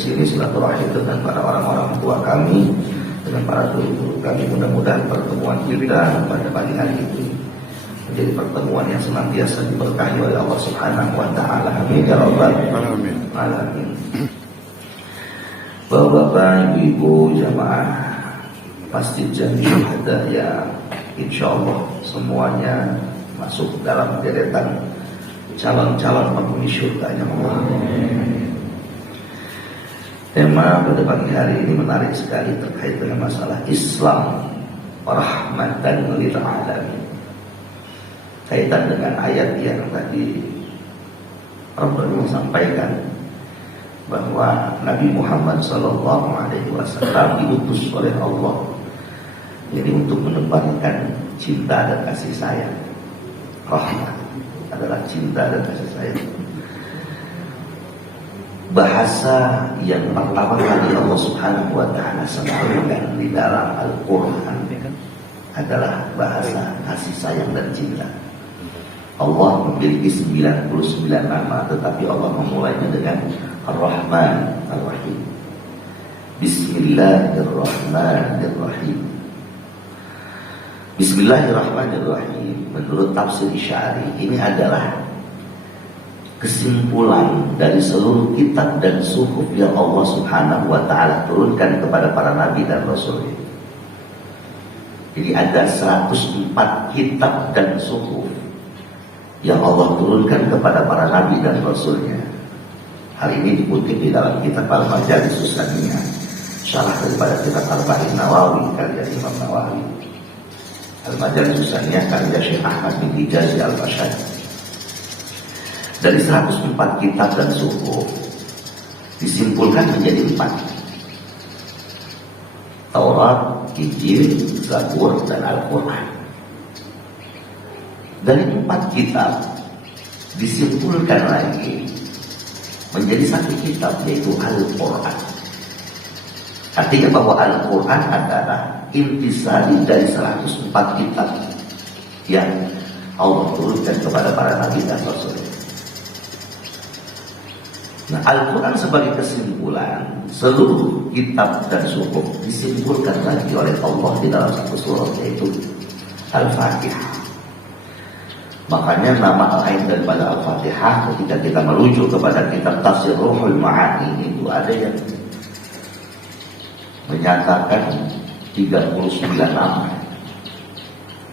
sini silaturahim dengan para orang-orang tua kami, dengan para guru kami. Mudah-mudahan pertemuan kita pada pagi hari ini menjadi pertemuan yang senantiasa diberkahi oleh Allah Subhanahu wa taala. Amin ya rabbal alamin. Bapak-bapak, ibu-ibu, jamaah Masjid Jami' Hidayah, insyaallah semuanya masuk dalam deretan calon-calon penghuni surga yang Allah. Tema pada pagi hari ini menarik sekali terkait dengan masalah Islam rahmatan lil alamin. Kaitan dengan ayat yang tadi Rabbul sampaikan bahwa Nabi Muhammad SAW diutus oleh Allah jadi untuk menebarkan cinta dan kasih sayang. Rahmat adalah cinta dan kasih sayang. Bahasa yang pertama kali Allah Subhanahu wa taala sampaikan di dalam Al-Qur'an adalah bahasa kasih sayang dan cinta. Allah memiliki 99 nama, tetapi Allah memulainya dengan Ar-Rahman Ar-Rahim. Bismillahirrahmanirrahim. Bismillahirrahmanirrahim. Menurut tafsir Isyari, ini adalah kesimpulan dari seluruh kitab dan suhuf yang Allah Subhanahu wa taala turunkan kepada para nabi dan rasul. Jadi ada 104 kitab dan suhuf yang Allah turunkan kepada para nabi dan rasulnya. Hal ini dikutip di dalam kitab Al-Majalis Susaniyah, syarah daripada kitab Arba'in Nawawi karya Imam Nawawi. Al-Majalis Susaniyah karya Syekh Ahmad bin Hijazi Al-Fashani. Dari 104 kitab dan suhuf disimpulkan menjadi 4: Taurat, Injil, Zabur, dan Al-Quran. Dari 4 kitab disimpulkan lagi menjadi 1 kitab, yaitu Al-Quran. Artinya bahwa Al-Quran adalah intisari dari 104 kitab yang Allah turunkan kepada para nabi dan rasul. Nah, Al-Quran sebagai kesimpulan seluruh kitab dan suhuf disimpulkan lagi oleh Allah di dalam satu surat, yaitu Al-Fatihah. Makanya nama lain daripada Al-Fatihah ketika kita merujuk kepada kitab Tafsir Ruhul Ma'ani, itu ada yang menyatakan 39 nama,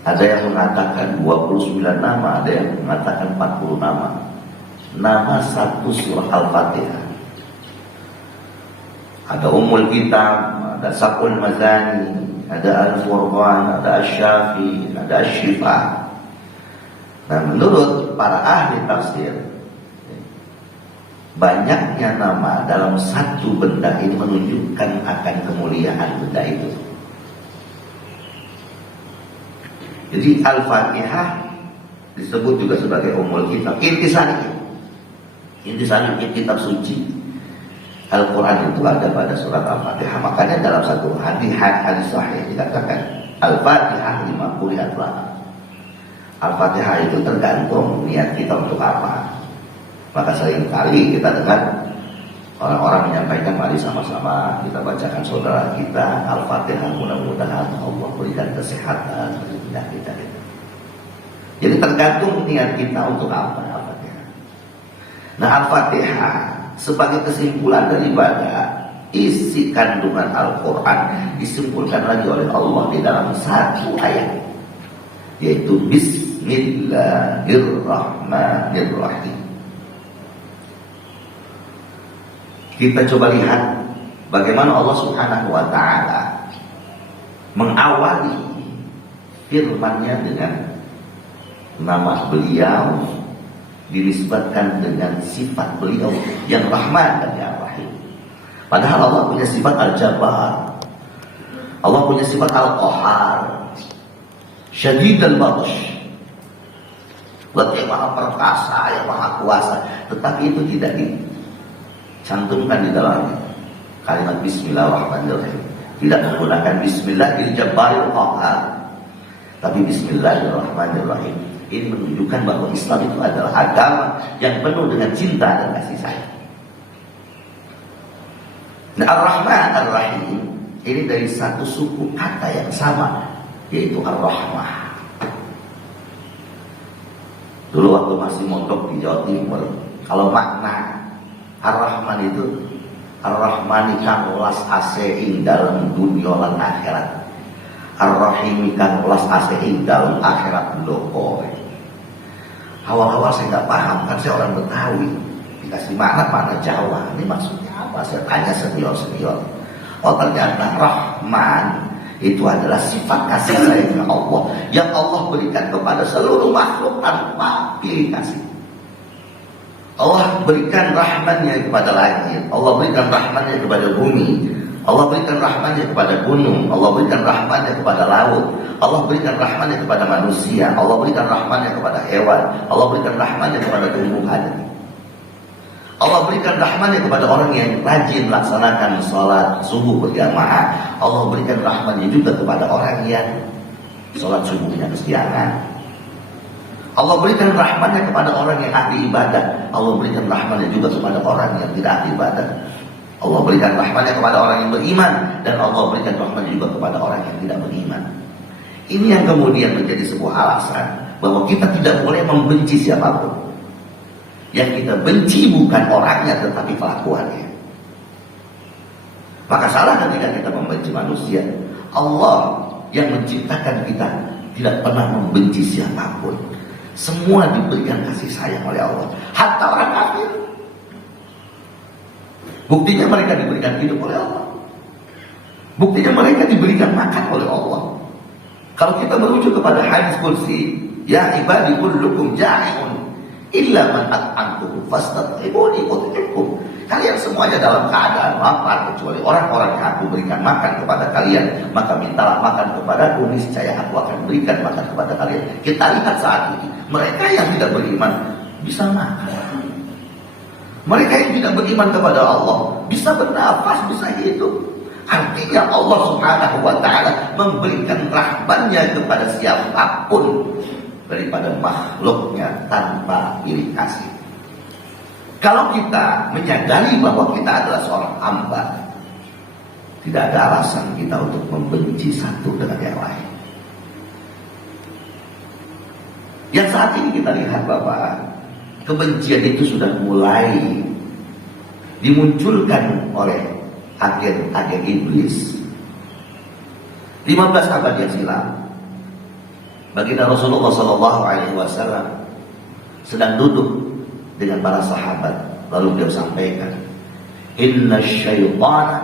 ada yang mengatakan 29 nama, ada yang mengatakan 40 nama. Nama satu surah Al-Fatihah. Ada Ummul Kitab, ada Saqul Mazani, ada Al-Furqan, ada Asy-Syafi, ada Asy-Syifa. Nah, menurut para ahli tafsir, banyaknya nama dalam satu benda ini menunjukkan akan kemuliaan benda itu. Jadi Al-Fatihah disebut juga sebagai Ummul Kitab, intisari kitab suci. Al-Quran itu ada pada surat Al-Fatihah. Makanya dalam satu hadis sahih dikatakan Al-Fatihah 50 ayat. Al-Fatihah itu tergantung niat kita untuk apa. Maka seringkali kita dengar orang-orang menyampaikan, mari sama-sama kita bacakan saudara kita Al-Fatihah, mudah-mudahan Allah berikan kesehatan bagi penyakit kita. Jadi tergantung niat kita untuk apa Al-Fatihah. Nah, Al-Fatihah sebagai kesimpulan daripada isi kandungan Al-Quran disimpulkan lagi oleh Allah di dalam satu ayat, yaitu Bismillahirrahmanirrahim. Kita coba lihat bagaimana Allah Subhanahu wa ta'ala mengawali firman-Nya dengan nama beliau, dinisbatkan dengan sifat beliau yang Rahman dan yang Rahim. Padahal Allah punya sifat Al-Jabbar, Allah punya sifat Al-Qahar, Syadid al-Batsh, yang maha perkasa, yang maha kuasa. Tetapi itu tidak dicantumkan di dalam kalimat Bismillahirrahmanirrahim. Tidak menggunakan Bismillahil-Jabbaril Qahar, tapi Bismillahirrahmanirrahim. Ini menunjukkan bahwa Islam itu adalah agama yang penuh dengan cinta dan kasih sayang. Nah, Ar-Rahman Ar-Rahim ini dari satu suku kata yang sama, yaitu Ar-Rahmah. Dulu waktu masih mondok di Jawa Timur, kalau makna Ar-Rahman itu Ar-Rahman kang welas ase ing dalem dunya lan akhirat. Ar-Rahim kang welas ase ing dalem akhirat ndoko. Awal-awal saya nggak paham, kan saya orang Betawi, dikasih makna Jawa. Ini maksudnya apa? Saya tanya senior. Oh, ternyata Rahman itu adalah sifat kasih sayang Allah yang Allah berikan kepada seluruh makhluk tanpa pilih kasih. Allah berikan rahmannya kepada langit, Allah berikan rahmannya kepada bumi, Allah berikan rahmannya kepada gunung, Allah berikan rahmannya kepada laut, Allah berikan rahmannya kepada manusia, Allah berikan rahmannya kepada hewan, Allah berikan rahmannya kepada tumbuhan. Allah berikan rahmannya kepada orang yang rajin melaksanakan sholat subuh berjamaah. Allah berikan rahmannya juga kepada orang yang sholat subuhnya kesiangan. Allah berikan rahmannya kepada orang yang ahli ibadah. Allah berikan rahmannya juga kepada orang yang tidak ahli ibadah. Allah berikan rahmannya kepada orang yang beriman, dan Allah berikan rahmannya juga kepada orang yang tidak beriman. Ini yang kemudian menjadi sebuah alasan bahwa kita tidak boleh membenci siapapun. Yang kita benci bukan orangnya, tetapi kelakuannya. Maka salah ketika kita membenci manusia. Allah yang menciptakan kita tidak pernah membenci siapapun. Semua diberikan kasih sayang oleh Allah, hatta orang kafir. Buktinya mereka diberikan hidup oleh Allah. Buktinya mereka diberikan makan oleh Allah. Kalau kita merujuk kepada hadis qudsi, ya ibadi kullukum ja'iun illa man at'amtuhu fastat'imuni ut'imkum. Kalian semuanya dalam keadaan lapar kecuali orang-orang yang aku berikan makan kepada kalian, maka mintalah makan kepadaku, niscaya aku akan berikan makan kepada kalian. Kita lihat saat ini, mereka yang tidak beriman bisa makan. Mereka yang tidak beriman kepada Allah bisa bernafas, bisa hidup. Artinya Allah Subhanahu wa ta'ala memberikan rahmannya kepada siapapun daripada makhluknya tanpa pilih kasih. Kalau kita menyadari bahwa kita adalah seorang hamba, tidak ada alasan kita untuk membenci satu dengan yang lain. Yang saat ini kita lihat bahwa kebencian itu sudah mulai dimunculkan oleh agen-agen iblis. 15 abad yang silam, baginda Rasulullah SAW sedang duduk dengan para sahabat, lalu beliau sampaikan, inna syaitana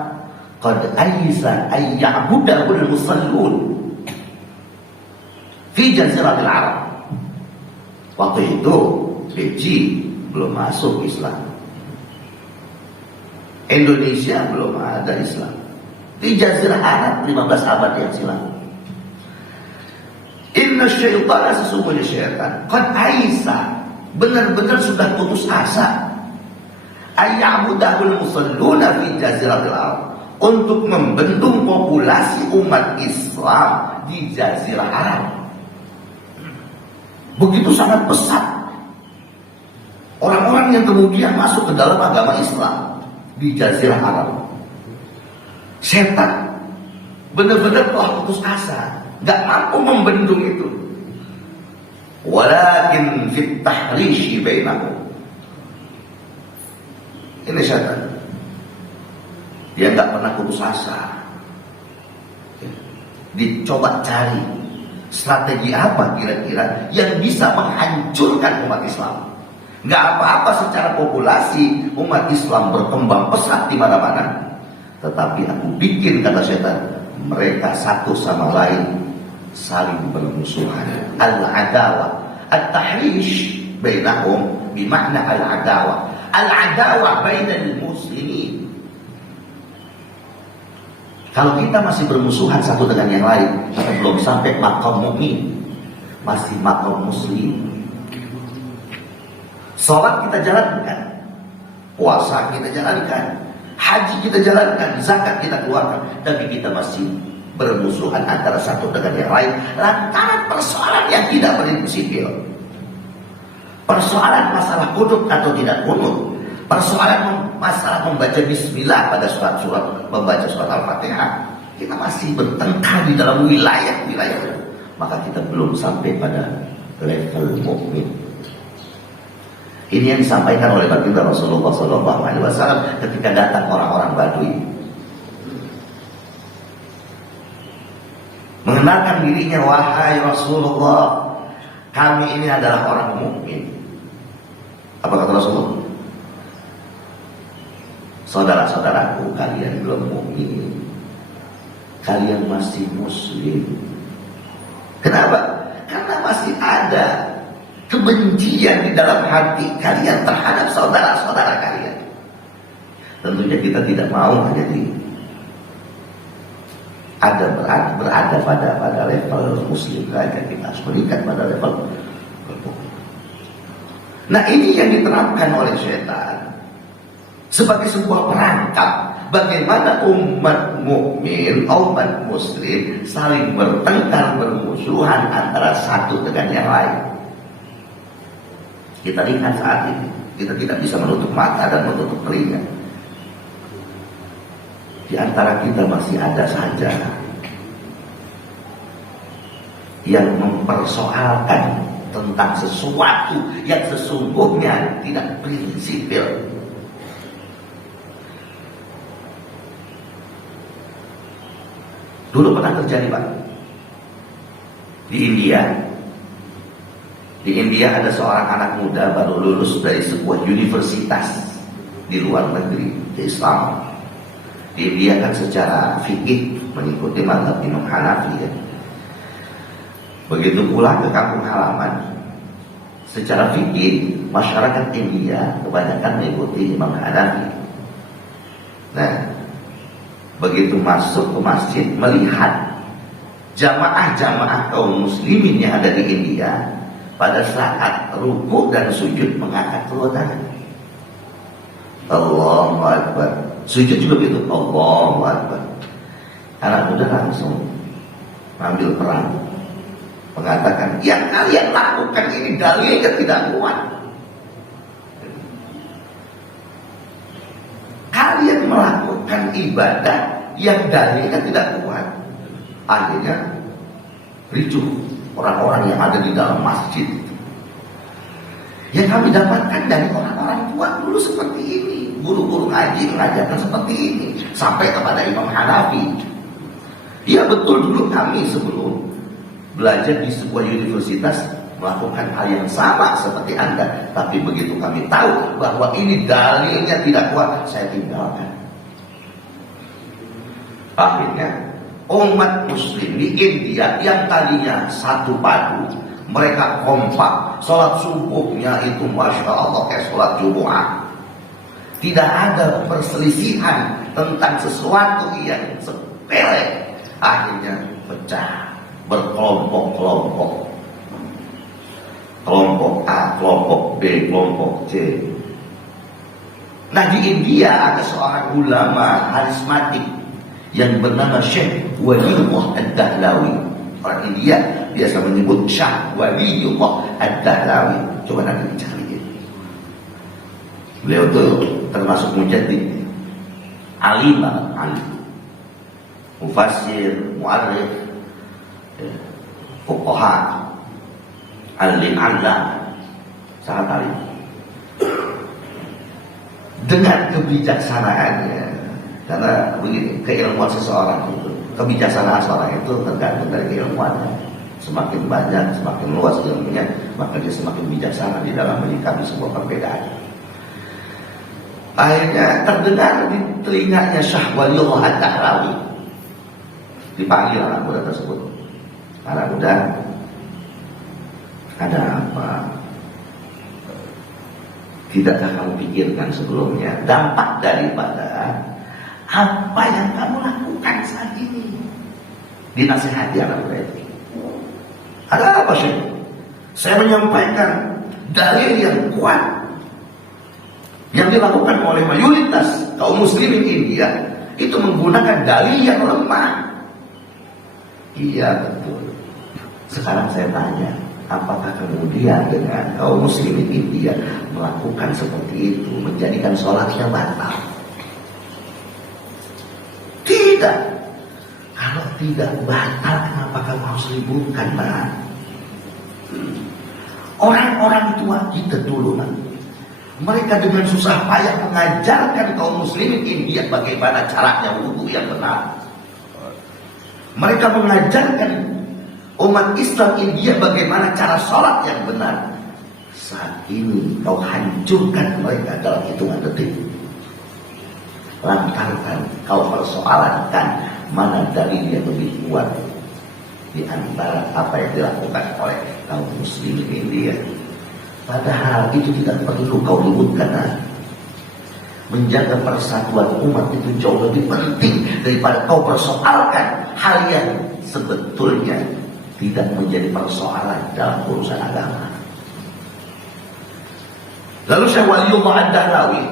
qad aysa ay ya'budahul musallun fi jaziratil Arab. Waktu itu Fiji belum masuk Islam, Indonesia belum ada Islam. Di Jazirah Arab 15 abad yang silam, inna syaitana, sesungguhnya syaitan, qad aisa, benar-benar sudah putus asa, ayya'budahul musalluna fi jaziratil Arab, untuk membendung populasi umat Islam di Jazirah Arab. Begitu sangat pesat orang-orang yang kemudian masuk ke dalam agama Islam di Jazirah Arab. Setan benar-benar telah putus asa, gak mampu membendung itu. Walakin fit tahrishi bainahum. Ini setan, dia gak pernah putus asa. Dicoba cari strategi apa kira-kira yang bisa menghancurkan umat Islam. Gak apa-apa secara populasi umat Islam berkembang pesat di mana-mana, tetapi aku bikin, kata setan, mereka satu sama lain saling bermusuhan. Al-adawah, at-tahrish bainahum bimakna al-adawah. Al-adawah bainal muslimin. Kalau kita masih bermusuhan satu dengan yang lain, kita belum sampai maqam mukmin, masih maqam muslim. Salat kita jalankan, puasa kita jalankan, haji kita jalankan, zakat kita keluarkan, tapi kita masih bermusuhan antara satu dengan yang lain lantaran persoalan yang tidak prinsipil. Persoalan masalah kunut atau tidak kunut, persoalan masalah membaca bismillah pada membaca surat Al-Fatihah, kita masih bertengkar di dalam wilayah-wilayah, maka kita belum sampai pada level mukmin. Ini yang disampaikan oleh baginda Rasulullah SAW ketika datang orang-orang Badui, mengenalkan dirinya, wahai Rasulullah, kami ini adalah orang mukmin. Apa kata Rasulullah? Saudara-saudaraku, kalian belum mukmin, kalian masih muslim. Kenapa? Karena masih ada kebencian di dalam hati kalian terhadap saudara-saudara kalian. Tentunya kita tidak mau menjadi berada pada level muslim saja. Kita harus meningkat pada level mukmin. Nah, ini yang diterapkan oleh setan sebagai sebuah perangkap bagaimana umat mukmin, umat muslim saling bertengkar, bermusuhan antara satu dengan yang lain. Kita lihat saat ini, kita tidak bisa menutup mata dan menutup telinga. Di antara kita masih ada saja yang mempersoalkan tentang sesuatu yang sesungguhnya tidak prinsipil. Dulu pernah terjadi, Pak, di India. Di India ada seorang anak muda baru lulus dari sebuah universitas di luar negeri Islam. Di India kan secara fikih mengikuti mazhab Imam Hanafi ya. Begitu pulang ke kampung halaman, secara fikih masyarakat India kebanyakan mengikuti Imam Hanafi. Nah, begitu masuk ke masjid, melihat jamaah-jamaah kaum muslimin yang ada di India pada saat ruku dan sujud mengangkat kedua tangan. Allahu Akbar. Sujud juga begitu. Allahu Akbar. Anak muda langsung ambil peran, mengatakan, yang kalian lakukan ini dalilnya tidak kuat. Kalian melakukan ibadah yang dalilnya tidak kuat. Akhirnya ricuh orang-orang yang ada di dalam masjid. Yang kami dapatkan dari orang-orang tua dulu seperti ini, guru-guru ngaji mengajarkan seperti ini, sampai kepada Imam Hanafi. Ya betul, dulu kami sebelum belajar di sebuah universitas melakukan hal yang sama seperti Anda, tapi begitu kami tahu bahwa ini dalilnya tidak kuat, saya tinggalkan. Akhirnya umat muslim di India yang tadinya satu padu, mereka kompak, sholat subuhnya itu Masya Allah kayak sholat Jumat. Tidak ada perselisihan tentang sesuatu yang sepele. Akhirnya pecah, berkelompok-kelompok. Kelompok A, kelompok B, kelompok C. Nah, di India ada seorang ulama karismatik yang bernama Syekh Waliullah Ad-Dahlawi. Orang India biasa menyebut Syekh Waliullah Ad-Dahlawi. Coba nanti dicari. Beliau itu termasuk mujaddid, alim, mufassir, mu'arrikh, fuqaha, alim Allah, sangat alim. Dengan kebijaksanaannya, karena begini, keilmuan seseorang itu, kebijaksanaan seorang itu tergantung dari keilmuannya. Semakin banyak, semakin luas ilmunya, maka dia semakin bijaksana di dalam menyikapi sebuah perbedaan. Akhirnya terdengar di telinganya Syekh Waliullah Ad-Dahlawi. Dipanggil anak muda tersebut. Anak muda, ada apa? Tidakkah kamu pikirkan sebelumnya dampak daripada apa yang kamu lakukan saat ini? Dinasihati anak muda itu. Ada apa Syekh? Saya menyampaikan dalil yang kuat yang dilakukan oleh mayoritas kaum muslimin India, itu menggunakan dalil yang lemah. Iya betul. Sekarang saya tanya, Apakah kemudian dengan kaum muslimin India melakukan seperti itu menjadikan sholatnya batal? Tidak. Kalau tidak batal, kenapa kamu harus ributkan, Pak? Orang-orang tua kita dulu, Pak, mereka dengan susah payah mengajarkan kaum muslimin India bagaimana caranya wudhu yang benar. Mereka mengajarkan umat Islam India bagaimana cara sholat yang benar. Saat ini kau hancurkan mereka dalam hitungan detik. Lantaran kau persoalankan mana dalil yang lebih kuat di antara apa yang dilakukan oleh kaum muslimin India. Padahal itu tidak perlu kau ributkan. Menjaga persatuan umat itu jauh lebih penting daripada kau persoalkan hal yang sebetulnya tidak menjadi persoalan dalam urusan agama. Lalu Syekh Waliullah Ad-Dahlawi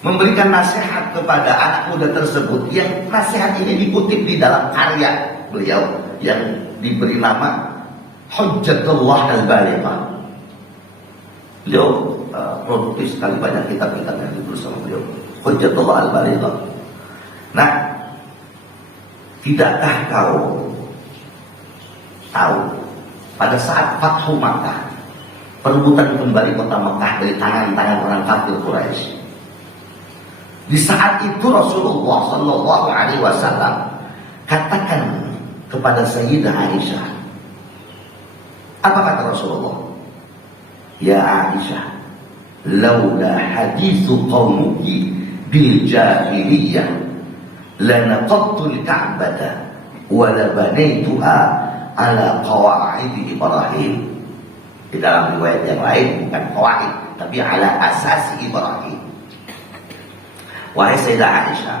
memberikan nasihat kepada anak muda tersebut, yang nasihat ini dikutip di dalam karya beliau yang diberi nama Hujjatullah Al-Balighah. Beliau produktif sekali, banyak kitab-kitab yang ditulis sama beliau, Hujjatullah Al-Balighah. Nah, tidakkah kau tahu pada saat Fathu Makkah, perebutan kembali kota Mekah dari tangan-tangan orang kafir Quraisy, di saat itu Rasulullah Shallallahu Alaihi Wasallam katakan kepada Sayyidah Aisyah, apa kata Rasulullah? Ya Aisyah, laula hadithu qaumuki bil jahiliyah lanaqadtul ka'bata wa labanaituha ala qawaid Ibrahim. Di dalam riwayat yang lain bukan qawaid, tapi ala asasi Ibrahim. Wahai Sayyidah Aisyah,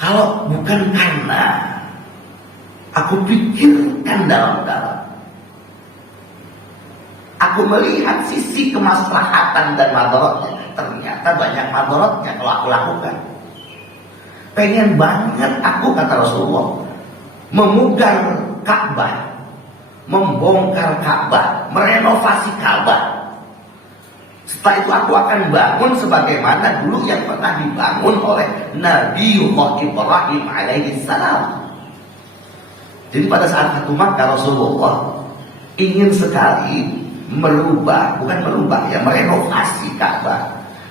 kalau bukan karena aku pikirkan dalam-dalam, aku melihat sisi kemaslahatan dan madaratnya, ternyata banyak madaratnya kalau aku lakukan. Pengen banget aku, kata Rasulullah, memugar Ka'bah, membongkar Ka'bah, merenovasi Ka'bah. Setelah itu aku akan bangun sebagaimana dulu yang pernah dibangun oleh Nabiullah Ibrahim alaihi salam. Jadi pada saat Fathu Makkah, Rasulullah ingin sekali merubah, bukan merubah ya, merenovasi Ka'bah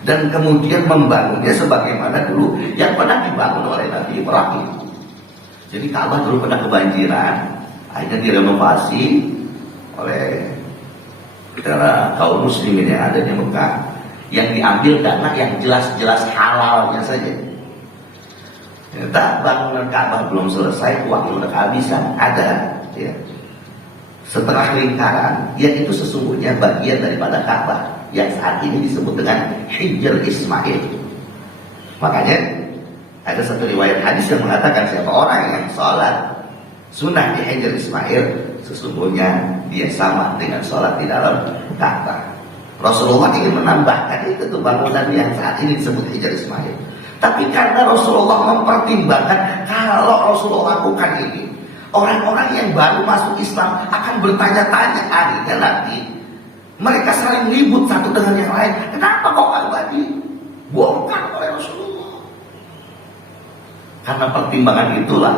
dan kemudian membangunnya sebagaimana dulu yang pernah dibangun oleh Nabi Ibrahim. Jadi Ka'bah dulu pernah kebanjiran, akhirnya direnovasi oleh para kaum muslimin yang ada di Mekah, yang diambil dana yang jelas-jelas halalnya saja. Ternyata bangunan Ka'bah belum selesai, uang udah kehabisan, ada ya, setengah lingkaran yang itu sesungguhnya bagian daripada Ka'bah yang saat ini disebut dengan Hijr Ismail. Makanya ada satu riwayat hadis yang mengatakan siapa orang yang sholat sunnah di Hijr Ismail, sesungguhnya dia sama dengan sholat di dalam Ka'bah. Rasulullah ingin menambahkan itu tuh bangunan yang saat ini disebut Hijr Ismail. Tapi karena Rasulullah mempertimbangkan kalau Rasulullah lakukan ini, orang-orang yang baru masuk Islam akan bertanya-tanya akhirnya nanti mereka saling ribut satu dengan yang lain. Kenapa kok Ka'bah dibongkar oleh Rasulullah? Karena pertimbangan itulah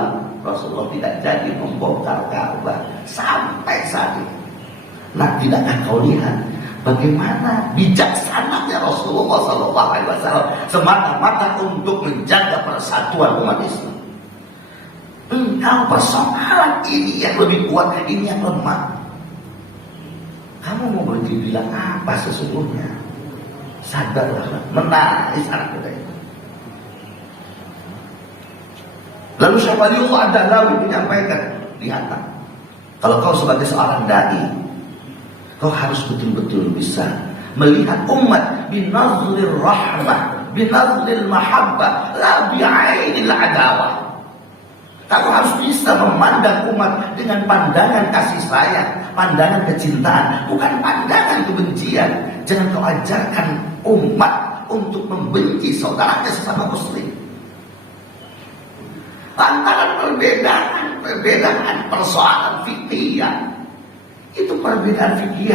Rasulullah tidak jadi membongkar Ka'bah sampai saat ini. Nah, tidakkah kau lihat bagaimana bijaksananya Rasulullah SAW semata-mata untuk menjaga persatuan umat Islam? Engkau persoalan ini yang lebih kuat, ini yang lemah. Kamu mau berbilang apa sesungguhnya? Sadarlah, menangis anak muda itu. Lalu Syekh Waliullah Ad-Dahlawi menyampaikan, lihat, kalau kau sebagai seorang dai, kau harus betul-betul bisa melihat umat binazril rahmah, binazril mahabbah, la bi'ainil adawah. Kau harus bisa memandang umat dengan pandangan kasih sayang, pandangan kecintaan, bukan pandangan kebencian. Jangan kau ajarkan umat untuk membenci saudaranya sesama muslim. Lantaran perbedaan persoalan fikih perbedaan fikih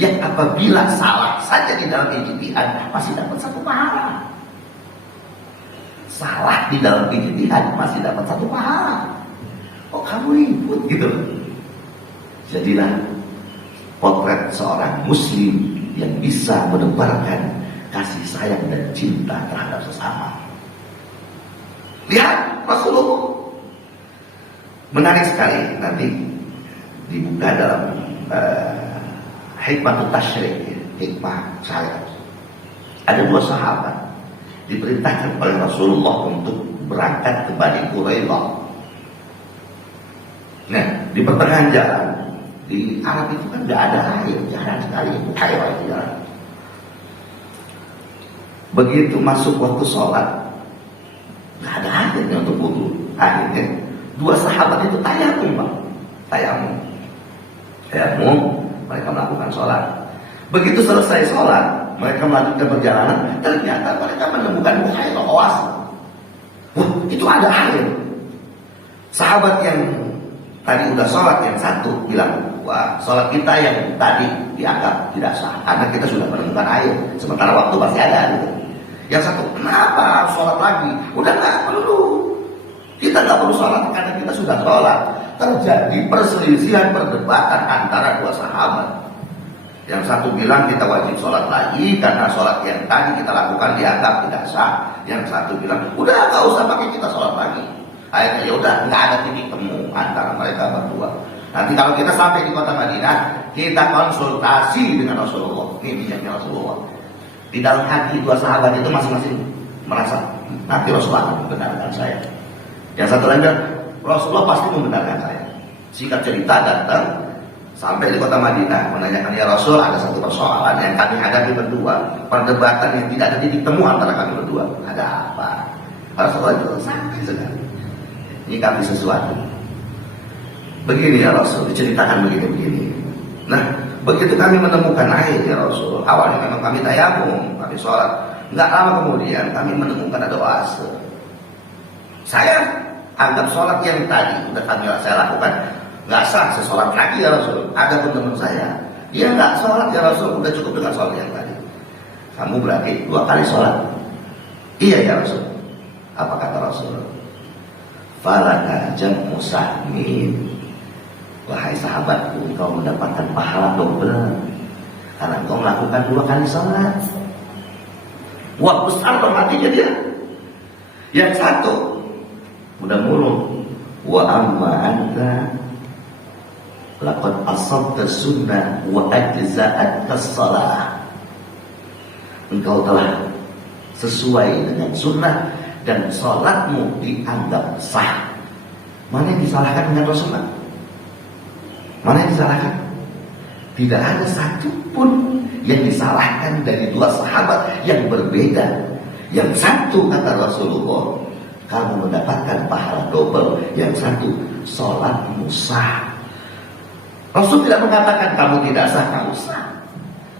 yang apabila salah saja di dalam ijtihad masih dapat satu pahala. Salah di dalam ijtihad masih dapat satu pahala. Oh kamu ribut gitu. Jadilah potret seorang muslim yang bisa menebarkan kasih sayang dan cinta terhadap sesama. Lihat Rasulullah. Menarik sekali, nanti dibuka dalam hikmah tasyrik, hikmah syariat. Ada dua sahabat diperintahkan oleh Rasulullah untuk berangkat ke Bani Quraidah. Nah, di pertengahan jalan, di Arab itu kan nggak ada air, jarang sekali air itu jarang. Begitu masuk waktu sholat, nggak ada airnya untuk wudu. Akhirnya dua sahabat itu tayamum, mereka melakukan sholat. Begitu selesai sholat, mereka melanjutkan perjalanan. Ternyata mereka menemukan buhairah, oase. Wah, itu ada air. Sahabat yang tadi udah sholat, yang satu bilang, wah, sholat kita yang tadi dianggap tidak sah karena kita sudah menemukan air, sementara waktu masih ada gitu. Yang satu, kenapa sholat lagi? Udah nggak perlu, kita nggak perlu sholat karena kita sudah sholat. Terjadi perselisihan, perdebatan antara dua sahabat. Yang satu bilang kita wajib sholat lagi karena sholat yang tadi kita lakukan dianggap tidak sah. Yang satu bilang udah nggak usah pakai kita sholat lagi. Akhirnya ya udah nggak ada titik temu antara mereka berdua. Nanti kalau kita sampai di kota Madinah, kita konsultasi dengan Rasulullah. Ini misalnya Rasulullah. Di dalam hati dua sahabat itu masing-masing merasa nanti Rasulullah akan membenarkan saya. Yang satu lagi Rasulullah pasti membenarkan saya. Singkat cerita datang sampai di kota Madinah menanyakan, ya Rasul, ada satu persoalan yang kami hadapi berdua, perdebatan yang tidak ada titik temu antara kami berdua. Ada apa? Rasulullah itu santai sekali. Ini kami sesuatu. Begini ya Rasul, diceritakan begini-begini. Nah, begitu kami menemukan air ya Rasul, awalnya memang kami tayamum, kami sholat. Nggak lama kemudian kami menemukan ada oase. Saya anggap sholat yang tadi udah saya lakukan nggak sah, saya sholat lagi ya Rasul. Ada pun teman saya, dia nggak sholat ya Rasul, udah cukup dengan sholat yang tadi. Kamu berarti 2 kali sholat. Iya ya Rasul. Apa kata Rasul? Falaka jam'u sahmin. Wahai sahabatku, engkau mendapatkan pahala double karena engkau melakukan 2 kali sholat. Wah, besar dong hatinya dia. Yang satu udah mulu, wa amma anta laqad asabta sunnah wa ajza'atka shalah. Engkau telah sesuai dengan sunnah dan sholatmu dianggap sah. Mana yang disalahkan dengan Rasulullah? Mana yang disalahkan? Tidak ada satu pun yang disalahkan dari 2 sahabat yang berbeda. Yang satu kata Rasulullah, kamu mendapatkan pahala double. Yang satu, sholatmu sah. Rasul tidak mengatakan kamu tidak sah, kamu sah.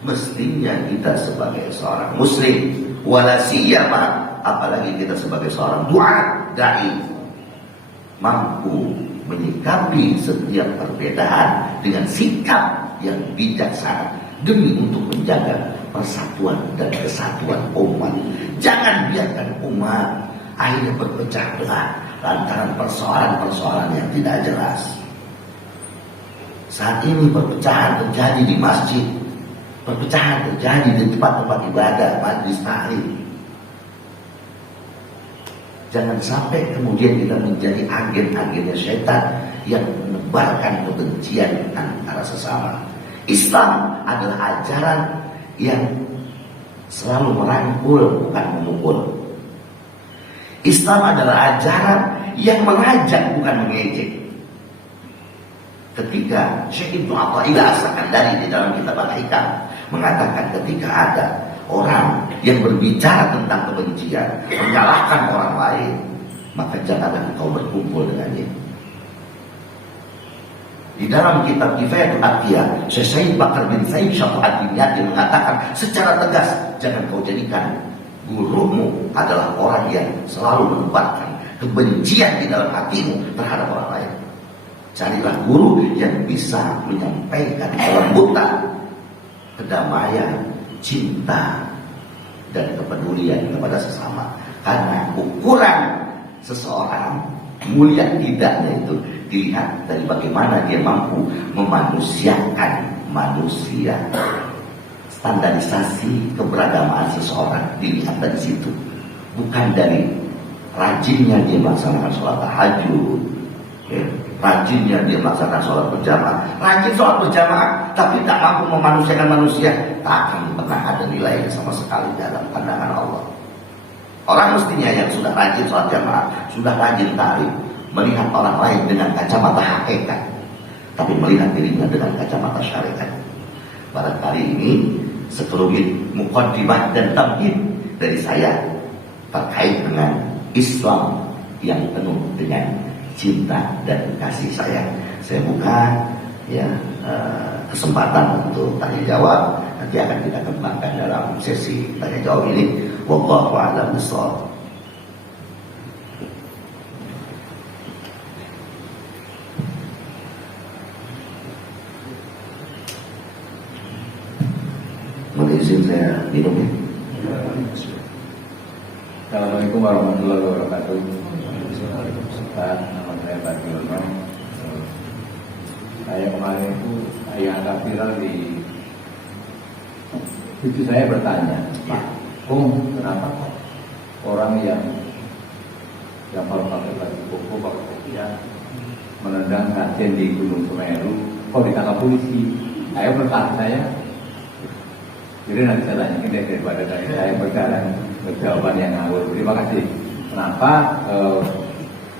Mestinya kita sebagai seorang muslim, wala siyama, apalagi kita sebagai seorang dai, mampu menyikapi setiap perbedaan dengan sikap yang bijaksana demi untuk menjaga persatuan dan kesatuan umat. Jangan biarkan umat akhirnya berpecah belah lantaran persoalan-persoalan yang tidak jelas. Saat ini perpecahan terjadi di masjid, perpecahan terjadi di tempat-tempat ibadah, majlis taklim. Jangan sampai kemudian kita menjadi agen-agennya syaitan yang menebarkan kebencian antara sesama. Islam adalah ajaran yang selalu merangkul, bukan memukul. Islam adalah ajaran yang mengajak, bukan mengejek. Ketika Syekh Ibnu Athaillah As-Sakandari di dalam kitab Al-Hikam mengatakan, ketika ada orang yang berbicara tentang kebencian, menyalahkan orang lain, maka janganlah engkau berkumpul dengannya. Di dalam kitab Kifayatul Atqiyah, Syekh Said Bakar bin Said Syafu'ad-Dimyati mengatakan secara tegas, jangan kau jadikan gurumu adalah orang yang selalu menebarkan kebencian di dalam hatimu terhadap orang lain. Carilah guru yang bisa menyampaikan kelembutan, kedamaian, cinta, dan kepedulian kepada sesama. Karena ukuran seseorang mulia tidaknya itu dilihat dari bagaimana dia mampu memanusiakan manusia. Standarisasi keberagamaan seseorang dilihat dari situ, bukan dari rajinnya dia melaksanakan sholat tahajud, rajinnya dia melaksanakan sholat berjamaah. Rajin sholat berjamaah tapi tak mampu memanusiakan manusia, tak akan pernah ada nilainya sama sekali dalam pandangan Allah. Orang mestinya yang sudah rajin sholat jamaah, sudah rajin ta'lim, melihat orang lain dengan kacamata hakikat, tapi melihat dirinya dengan kacamata syariat. Barangkali ini sekelumit muqaddimah dan tamhid dari saya terkait dengan Islam yang penuh dengan cinta dan kasih sayang. Saya buka kesempatan untuk tanya jawab. Nanti akan kita kembangkan dalam sesi tanya jawab ini. Wallahu a'lam bishawab. Mohon izin saya minum ya. Assalamualaikum warahmatullahi wabarakatuh. Ustaz, nama saya Pak Gilno. Saya kemarin itu yang agak viral di cucu saya bertanya, Pak, kenapa orang yang kalau pakai baju koko, pakai kopiah, menendang kajen di Gunung Semeru, kok ditangkap polisi? Saya bertanya saya. Jadi nanti saya tanyakan daripada dari saya berjalan jawaban yang ngawur. Terima kasih. Kenapa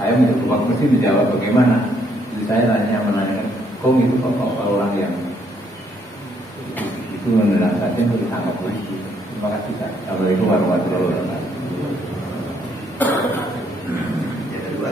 saya mencoba mesti dijawab bagaimana? Jadi saya menanyakan, itu kok orang yang itu menendang saja untuk ditangkap polisi. Terima kasih. Assalamualaikum warahmatullahi wabarakatuh. Yang kedua,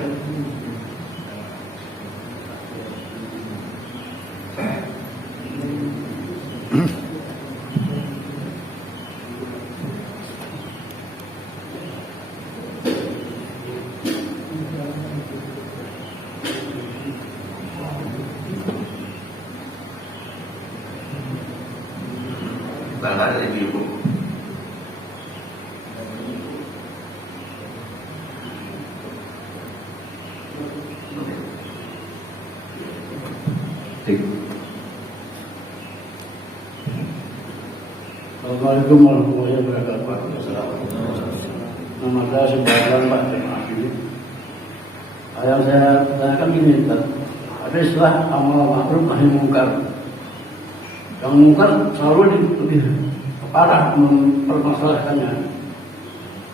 barangkali dari ibu. Assalamualaikum warahmatullahi wabarakatuh. Nama saya Sebastian Pak Jemaah. Yang saya tanyakan gini, ada istilah amal ma'ruf nahi mungkar. Yang mungkar selalu lebih parah mempermasalahkannya.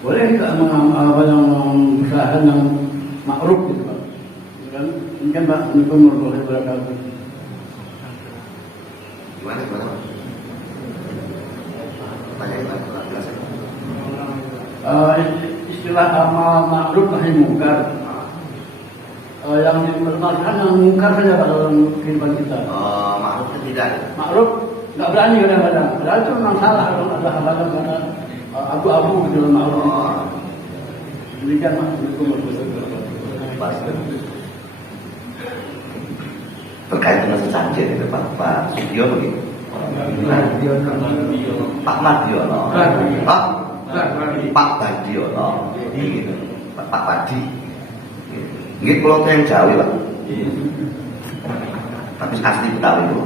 Boleh tidak mengusahakan yang ma'ruf gitu Pak? Dan mungkin Pak, Assalamualaikum warahmatullahi wabarakatuh. Gimana? Istilah amal ma'ruf nahi mungkar, yang dipermasalahkan yang mungkar saja dalam kehidupan kita. Ma'ruf tidak. Ma'ruf nggak berani kadang-kadang. Padahal itu memang salah kalau ada hal-hal karena abu-abu di dalam ma'ruf. Demikian Mas. Terkait dengan sesajen itu Pak Sugio begitu. Pak Mardiono. Pak Badiono. Gitu. Pak Badi. Nggih kula teng Jawi, Pak. Tapi asli Betawi itu.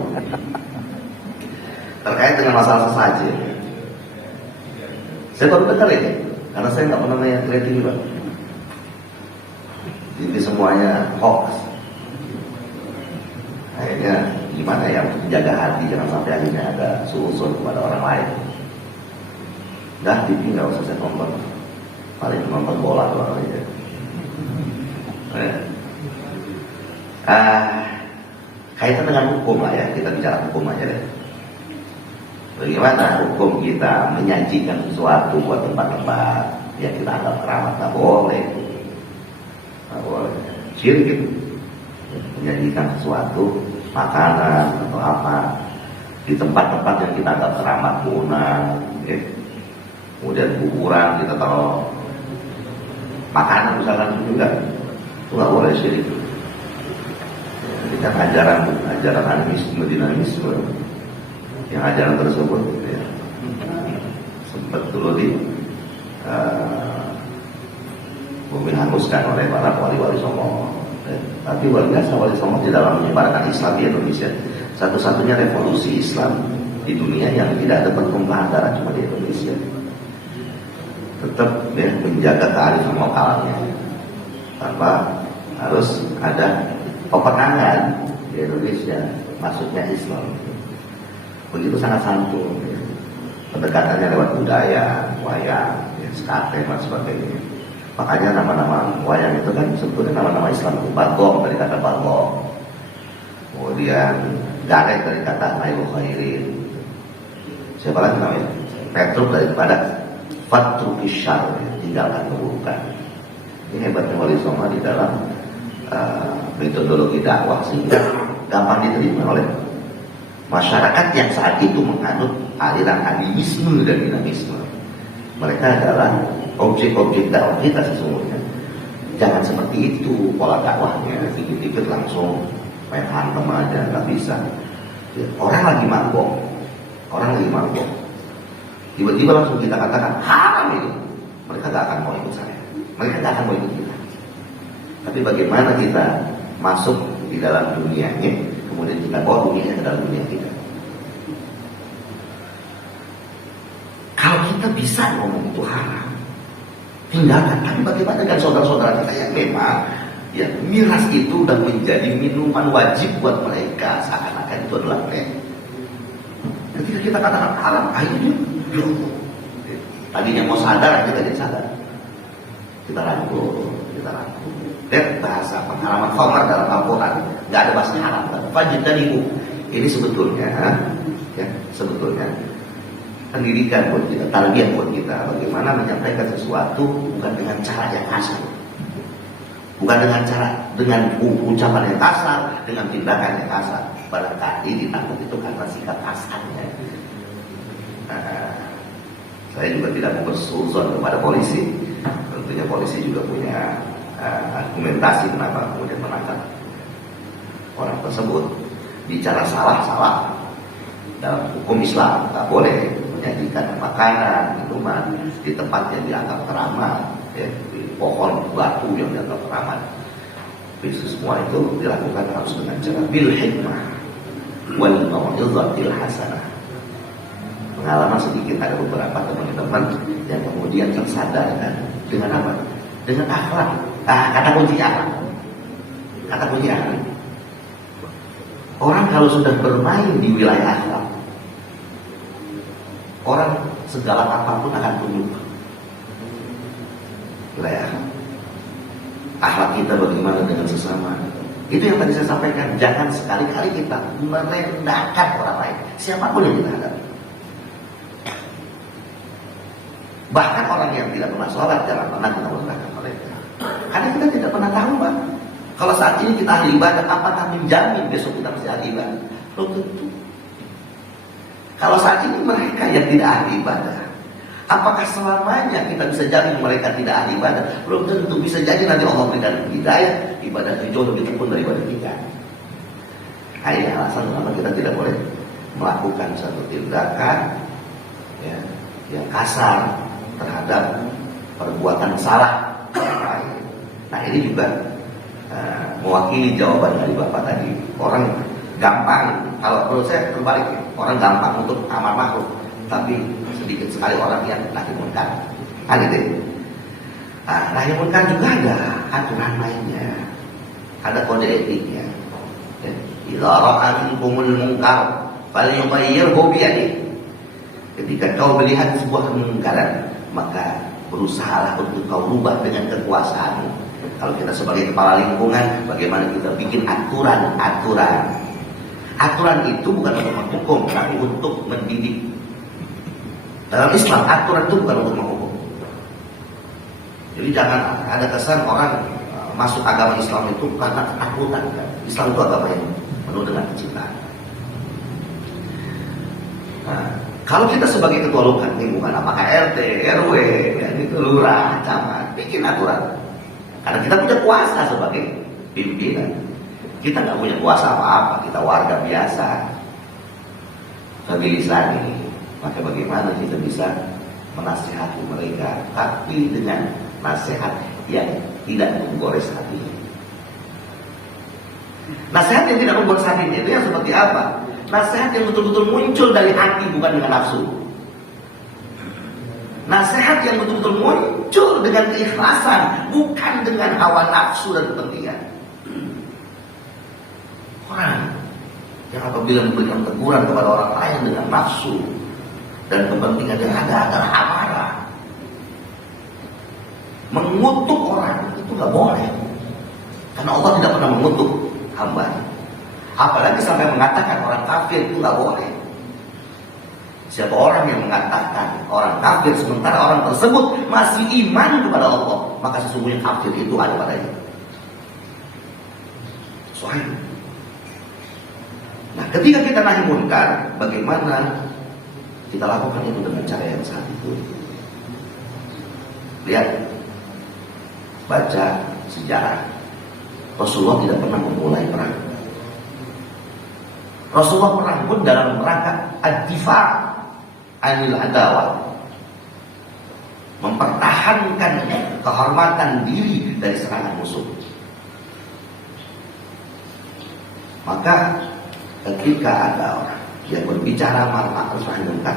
Terkait dengan masalah sesajen. Saya baru dengar ini, karena saya nggak pernah nanya trading, Pak. Jadi semuanya hoax. Akhirnya gimana ya untuk menjaga hati jangan sampai akhirnya ada suuzon kepada orang lain. Dah TV nggak usah saya nonton, paling nonton bola doang aja. Kaitan dengan hukum lah ya, kita bicara hukum aja deh. Bagaimana hukum kita menyajikan sesuatu buat tempat-tempat yang kita anggap keramat? Tak boleh, tak boleh. Syirik gitu. Menyajikan sesuatu, makanan atau apa di tempat-tempat yang kita anggap keramat, punah, kemudian kuburan kita taruh makanan misalkan juga, itu nggak boleh syirik. Jadi Kita ajaran animisme, dinamisme, yang ajaran tersebut ya, sempat dulu dihanguskan oleh para wali-wali Songo. Tapi luar biasa wali Songo di dalam menyebarkan Islam di Indonesia. Satu-satunya revolusi Islam di dunia yang tidak ada pertumpahan darah cuma di Indonesia. Tetap ya, menjaga kearifan lokalnya tanpa harus ada peperangan di Indonesia masuknya Islam. Begitu sangat santun ya. Pendekatannya lewat budaya, wayang, ya, skate dan sebagainya. Makanya nama-nama wayang itu kan sebetulnya nama-nama Islam. Bagong dari kata bagong, kemudian Garek dari kata Nailul Khairin. Siapa lagi namanya? Petruk daripada Fatrukishar, tinggalkan keburukan. Ini hebatnya Wali Songo di dalam metodologi dakwah sehingga gampang diterima oleh masyarakat yang saat itu menganut aliran animisme dan dinamisme. Mereka adalah objek-objek dakwah kita sesungguhnya. Jangan seperti itu pola dakwahnya, dikit-dikit langsung main hantem aja, nggak bisa. Orang lagi mabok, tiba-tiba langsung kita katakan haram ini, mereka nggak akan mau ikut saya, mereka nggak akan mau ikut kita. Tapi bagaimana kita masuk di dalam dunianya, kemudian kita bawa dunia ke dalam dunia kita. Kalau kita bisa ngomong itu haram, tinggalkan. Tapi bagaimana dengan saudara-saudara kita yang memang ya miras itu udah menjadi minuman wajib buat mereka, seakan-akan itu adalah teh. Ketika kita katakan haram, akhirnya tadinya mau sadar, kita jadi sadar. Kita rangkul. Dan bahasa pengalaman khamar dalam Al-Quran nggak ada bahasa haram. Wajib dan ibu. Ini sebetulnya pendidikan buat kita, tarbiyah buat kita. Bagaimana menyampaikan sesuatu bukan dengan cara yang kasar, bukan dengan ucapan yang kasar, dengan tindakan yang kasar. Barangkali ditangkap itu karena sikap kasarnya. Saya juga tidak mau bersuzon kepada polisi. Tentunya polisi juga punya argumentasi kenapa kemudian menangkap orang tersebut. Bicara salah dalam hukum Islam tak boleh menyajikan makanan, minuman di tempat yang dianggap keramat, ya, di pohon batu yang dianggap keramat. Semua itu dilakukan harus dengan cara bil hikmah wal mau'izatil hasanah. Pengalaman sedikit, ada beberapa teman-teman yang kemudian tersadarkan dengan apa? Dengan akhlak. Kata kunci akhlak. Orang kalau sudah bermain di wilayah akhlak, orang segala apapun akan tunduk. Wilayah akhlak kita bagaimana dengan sesama. Itu yang tadi saya sampaikan. Jangan sekali-kali kita merendahkan orang lain, siapapun yang kita hadapi. Bahkan orang yang tidak pernah sholat, jangan pernah kita merendahkan mereka. Karena kita tidak pernah tahu, Pak. Kalau saat ini kita ahli ibadah, apakah menjamin besok kita mesti ahli ibadah? Belum tentu. Kalau saat ini mereka yang tidak ahli ibadah, apakah selamanya kita bisa jamin mereka tidak ahli ibadah? Belum tentu. Bisa jadi nanti Allah berikan hidayah, ibadah itu jauh lebih tekun daripada kita. Nah, ini alasan kenapa kita tidak boleh melakukan satu tindakan ya, yang kasar terhadap perbuatan salah orang lain. Nah, ini juga mewakili jawaban dari Bapak tadi. Orang gampang, kalau menurut saya terbalik, orang gampang untuk amar ma'ruf, tapi sedikit sekali orang yang nahi munkar. Gitu. Nahi munkar juga ada aturan mainnya, ada kode etiknya. Idza ra'a minkumul munkar falyughayyirhu biyadihi. Ketika kau melihat sebuah kemungkaran, maka berusahalah untuk kau rubah dengan kekuasaanmu. Kalau kita sebagai kepala lingkungan, bagaimana kita bikin aturan. Aturan itu bukan untuk menghukum, tapi untuk mendidik. Dalam Islam, aturan itu bukan untuk menghukum. Jadi jangan ada kesan orang masuk agama Islam itu karena ketakutan. Islam itu agama yang penuh dengan kecintaan. Nah, kalau kita sebagai ketua lingkungan, apakah RT, RW, ya, itu lurah, camat, bikin aturan. Karena kita punya kuasa sebagai pimpinan. Kita nggak punya kuasa apa-apa, kita warga biasa. Fabilisani, maka bagaimana kita bisa menasihati mereka, tapi dengan nasihat yang tidak menggores hati. Nasihat yang tidak menggores hati itu yang seperti apa? Nasihat yang betul-betul muncul dari hati, bukan dengan nafsu. Nasihat yang betul-betul muncul dengan keikhlasan, bukan dengan hawa nafsu dan kepentingan. Orang yang apabila memberikan teguran kepada orang lain dengan nafsu dan kepentingan yang ada adalah amarah, mengutuk orang itu nggak boleh, karena Allah tidak pernah mengutuk hamba. Apalagi sampai mengatakan orang kafir itu nggak boleh. Siapa orang yang mengatakan orang kafir sementara orang tersebut masih iman kepada Allah, maka sesungguhnya kafir itu ada padanya. Soalnya, nah ketika kita nahi munkar, bagaimana kita lakukan itu dengan cara yang sangat itu? Lihat, baca sejarah. Rasulullah tidak pernah memulai perang. Rasulullah perang pun dalam rangka ad-difa' anil adawah, mempertahankan kehormatan diri dari serangan musuh. Maka ketika ada orang yang berbicara ma'ruf nahi munkar,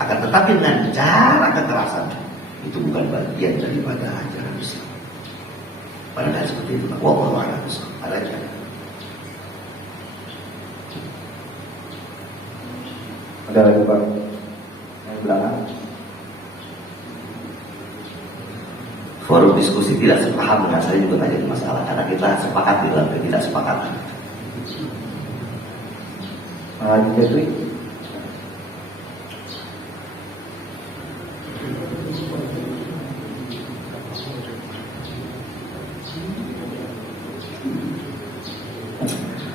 akan tetapi dengan cara kekerasan, itu bukan bagian daripada ajaran Islam. Padahal seperti itu, wallahu a'lam bishawab. Ada aja. Ada lagi Pak? Yang belakang. Forum diskusi tidak sepaham dengan saya juga tidak jadi masalah, karena kita sepakat dalam ketidaksepakatan. Jadi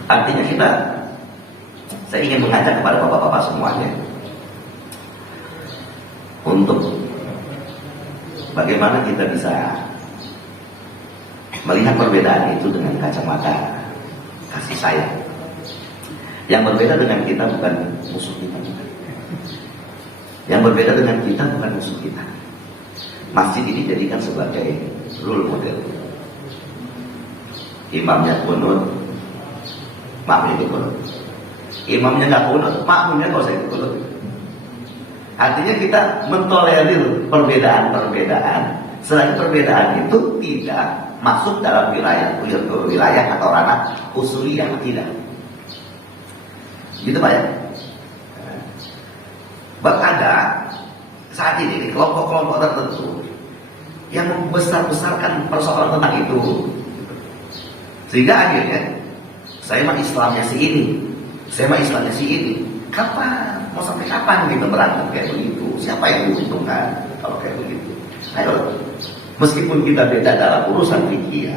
artinya saya ingin mengajak kepada bapak-bapak semuanya untuk bagaimana kita bisa melihat perbedaan itu dengan kacamata kasih sayang. Yang berbeda dengan kita bukan musuh kita. Yang berbeda dengan kita bukan musuh kita. Masjid ini dijadikan sebagai role model. Imamnya kunut, makmumnya itu kunut. Imamnya nggak kunut, makmumnya nggak usah ikut kunut. Artinya kita mentolerir perbedaan-perbedaan, selagi perbedaan itu tidak masuk dalam wilayah atau ranah usuliyah, tidak. Gitu Pak ya. Ada saat ini kelompok-kelompok tertentu yang membesar-besarkan persoalan tentang itu, sehingga akhirnya saya mah Islamnya si ini, saya mah Islamnya si ini. Kapan? Mau sampai kapan kita berantem kayak begitu? Siapa yang diuntungkan kalau kayak begitu? Ayo, meskipun kita beda dalam urusan fikih,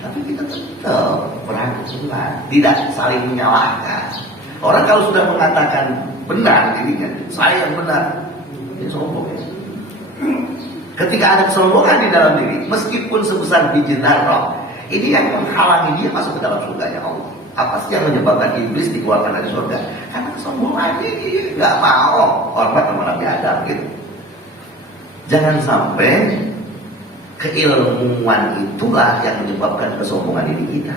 tapi kita tetap berangkulan, tidak saling menyalahkan. Orang kalau sudah mengatakan benar dirinya, saya yang benar, dia sombong ya. Ketika ada kesombongan di dalam diri, meskipun sebesar biji zarrah, ini yang menghalangi dia masuk ke dalam surga Allah. Apa sih yang menyebabkan iblis dikeluarkan dari surga? Karena kesombongan ini nggak mau hormat sama Nabi Adam gitu. Jangan sampai keilmuan itulah yang menyebabkan kesombongan diri kita.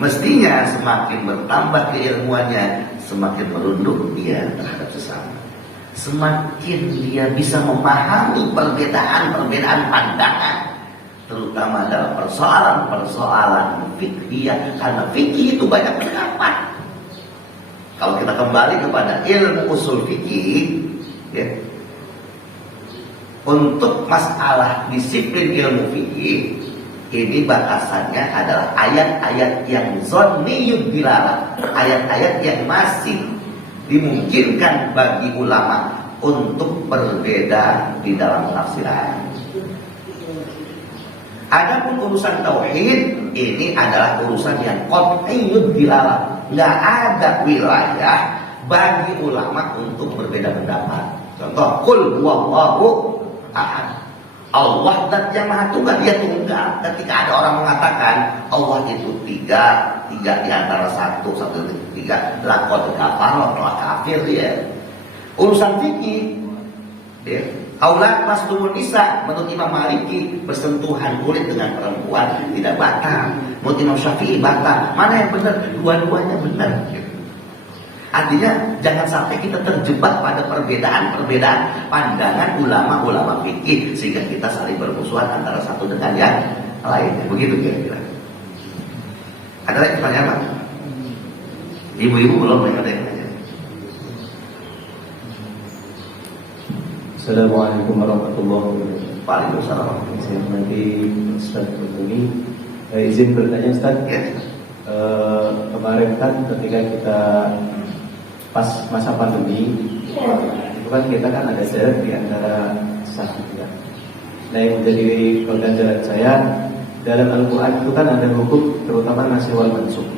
Mestinya semakin bertambah keilmuannya, semakin merunduk dia terhadap sesama. Semakin dia bisa memahami perbedaan-perbedaan pandangan, terutama dalam persoalan-persoalan fikih, karena fikih itu banyak pendapat. Kalau kita kembali kepada ilmu usul fikih, ya, untuk masalah disiplin ilmu fikih, ini batasannya adalah ayat-ayat yang zonniyud dilalah, ayat-ayat yang masih dimungkinkan bagi ulama untuk berbeda di dalam tafsiran. Adapun urusan tauhid, ini adalah urusan yang qat'iyud dilalah, nggak ada wilayah bagi ulama untuk berbeda pendapat. Contoh, qul huwallahu ahad. Allah dan yang maha tunggal, dia tunggal. Ketika ada orang mengatakan Allah itu tiga di antara satu itu tiga, lakot kafar, telah kafir dia. Urusan fikih, ya. Aulat mastumun nisa menurut Imam Maliki bersentuhan kulit dengan perempuan tidak batal. Menurut Imam Syafi'i batal. Mana yang benar? Dua-duanya benar. Artinya jangan sampai kita terjebak pada perbedaan pandangan ulama-ulama fikih sehingga kita saling bermusuhan antara satu dengan yang lainnya. Begitu kira-kira. Ada lagi pertanyaan Pak? Ibu-ibu belum ada yang nanya. Assalamualaikum warahmatullahi wabarakatuh. Waalaikumsalam. Saya nanti Ustaz Bukuni izin bertanya Ustaz. Ya. Kemarin kan ketika kita pas masa pandemi itu kan kita kan ada jarak di antara saf ya. Nah yang menjadi pelajaran saya dalam Al-Quran itu kan ada hukum terutama nasih wal mansukh.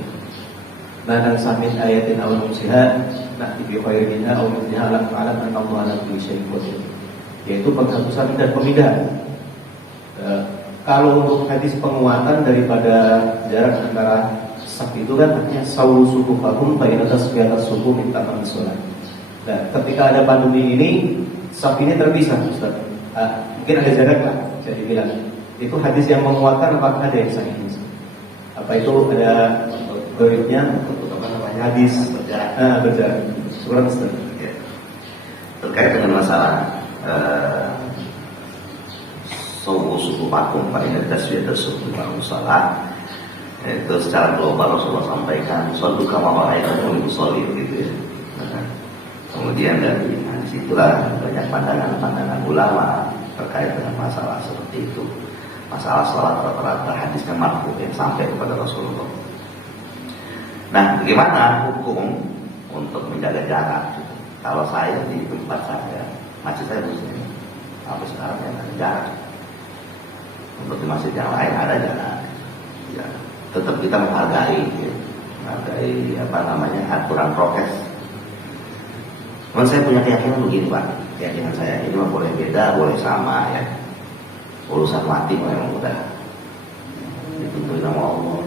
Nah dan samin ayatin awal musiha nah bi khairiha aw mithliha alam alam an Allah ala kulli syai'in qadir, yaitu penghapusan dan pemindahan. Kalau untuk hadis penguatan daripada jarak antara saf itu kan artinya sawu suku fakum bayna tasfiyatas suku minta sholat. Nah, ketika ada pandemi ini saf ini terpisah Ustaz. Mungkin ada jarak lah bisa dibilang. Itu hadis yang menguatkan apakah ada yang sahih? Apa itu ada goibnya apa namanya hadis berjarak. Surah Ustaz. Ya. Terkait dengan masalah sawu suku fakum bayna tasfiyatas suku minta sholat. Itu secara global Rasulullah sampaikan suatu kamawalayatun musolid gitu ya. Kemudian dari situlah banyak pandangan ulama terkait dengan masalah seperti itu. Masalah sholat rata-rata hadisnya marfu yang sampai kepada Rasulullah. Nah, bagaimana hukum untuk menjaga jarak? Kalau saya di tempat saya, masjid saya muslim, sampai sekarang yang ada jarak. Untuk di masjid yang lain ada jarak. Ya. Tetap kita menghargai aturan prokes. Cuman saya punya keyakinan begini Pak, keyakinan saya ini mah boleh beda, boleh sama ya. Urusan mati memang udah ditentuin sama Allah.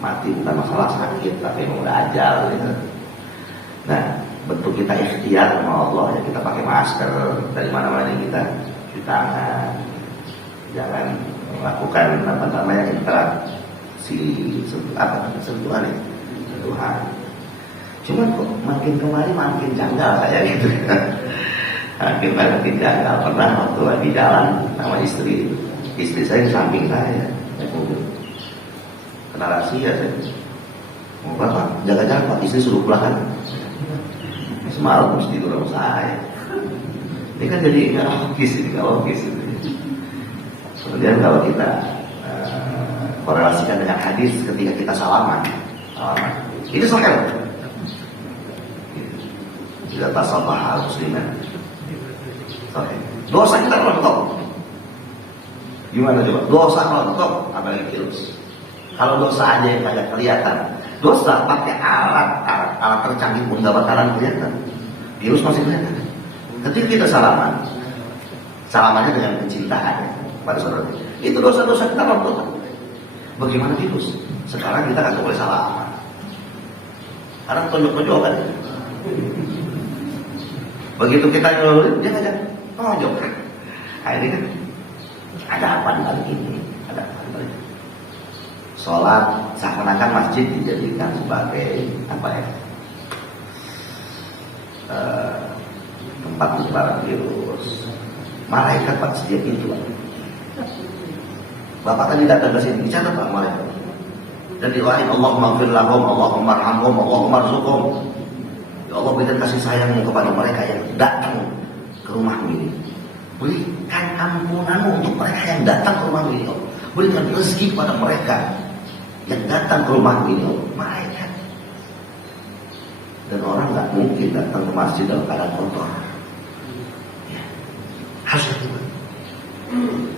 Mati bukan masalah sakit, tapi memang udah ajal gitu. Nah, bentuk kita ikhtiar sama Allah ya, kita pakai masker dari mana-mana kita cuci tangan, jangan melakukan sentuhan ya, sentuhan. Cuma kok makin kemari makin janggal saya gitu. makin janggal. Pernah waktu lagi jalan sama istri saya di samping saya, naik mobil. Kena rahasia saya. Mau apa? Jaga jarak Pak, istri suruh pulang. Semalam mesti tidur sama saya. Ini kan jadi nggak logis. Kemudian kalau kita korelasikan dengan hadis ketika kita salaman. Itu soal tidak tasabah musliman. Dosa kita rontok. Gimana coba? Dosa rontok apalagi virus. Kalau dosa aja yang kagak kelihatan, dosa pakai alat tercanggih pun nggak bakalan kelihatan. Virus masih kelihatan. Ketika kita salamannya dengan kecintaan pada saudara. Itu dosa-dosa kita rontok. Bagaimana virus? Sekarang kita nggak boleh salaman. Karena tonjok-tonjokan. Begitu kita nyuruh dia ngajak tonjok. Nah ini kan ada apa kali ini? Ada apa kali ini? Sholat seakan-akan masjid dijadikan sebagai apa ya? Tempat penyebaran virus. Malaikat Pak sejak itu Pak. Bapak tadi datang ke sini bicara Pak malaikat. Dan doain Allahumma ighfir lahum, Allahumma arhamhum, Allahumma rzuqhum. Ya Allah berikan kasih sayangmu kepada mereka yang datang ke rumahmu ini. Berikan ampunanmu untuk mereka yang datang ke rumahmu ini. Berikan rezeki kepada mereka yang datang ke rumahmu ini. Malaikat. Dan orang nggak mungkin datang ke masjid dalam keadaan kotor. Ya. Harus hati-hati.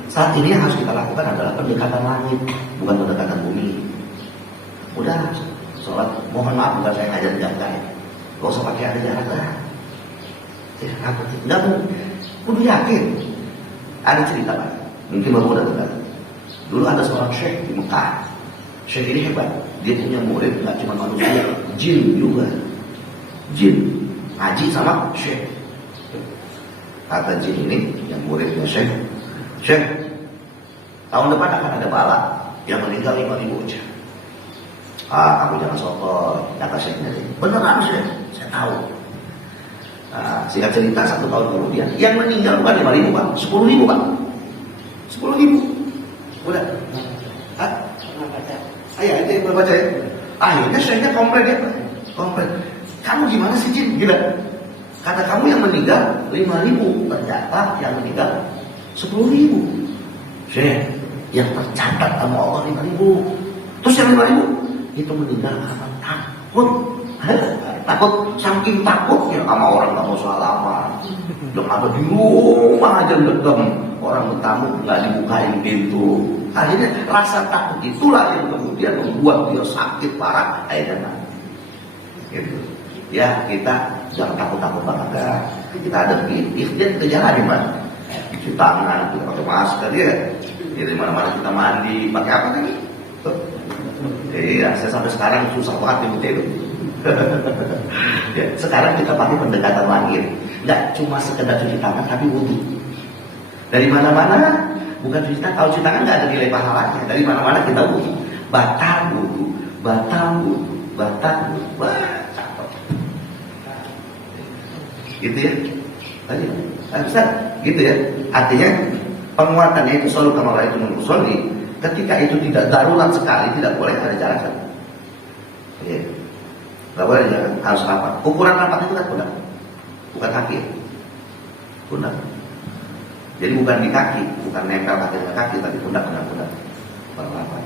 Saat ini yang harus kita lakukan adalah pendekatan langit, bukan pendekatan bumi. Udah, sholat, mohon maaf bukan saya ngajar jaga. Gak usah pakai ada jarak lah. Ya, nggak kudu yakin. Ada cerita Pak, mungkin Bapak udah dengar. Dulu ada seorang syekh di Mekah. Syekh ini hebat, dia punya murid nggak cuma manusia, jin juga. Jin, ngaji sama syekh. Kata jin ini, yang muridnya syekh, Syekh, tahun depan akan ada bala yang meninggal 5.000 ujar. Kamu jangan sotoy, kata syekhnya. Beneran Syekh, saya tahu. Singkat cerita 1 tahun kemudian, yang meninggal bukan 5.000 Pak, 10.000 Pak. 10.000. Udah. Ayo, itu yang baca ya. Akhirnya syekhnya komplain ya. Komplain. Kamu gimana sih Jin? Gila. Kata kamu yang meninggal 5.000, ternyata yang meninggal 10.000. Syekh, yang tercatat sama Allah 5.000. Terus yang 5.000 itu meninggal karena takut. Takut, saking takutnya sama orang nggak mau salaman. Yang ada di rumah aja dekem, orang bertamu nggak dibukain pintu. Akhirnya rasa takut itulah yang kemudian membuat dia sakit parah, akhirnya mati. Gitu. Ya kita jangan takut-takut banget. Kita ada ikhtiar, kita jalani Mas. Cuci tangan, kita pakai masker ya. Jadi mana-mana kita mandi, pakai apa lagi? Iya, saya sampai sekarang susah banget nyebut itu. Ya, sekarang kita pakai pendekatan langit. Nggak cuma sekedar cuci tangan, tapi wudhu. Dari mana-mana, bukan cuci tangan. Kalau cuci tangan nggak ada nilai pahalanya. Dari mana-mana kita wudhu. Batal wudhu, batal wudhu, batal wudhu. Wah, cakep. Gitu ya. Tadi, Ustaz, gitu ya. Artinya penguatannya itu selalu kalau itu mengusolli. Ketika itu tidak darurat sekali, tidak boleh ada jarak. Ya. Tidak boleh jarak. Harus rapat. Ukuran rapat itu kan pundak, bukan kaki. Pundak. Jadi bukan di kaki, bukan nempel kaki dengan kaki, tapi pundak dengan pundak. Rapat.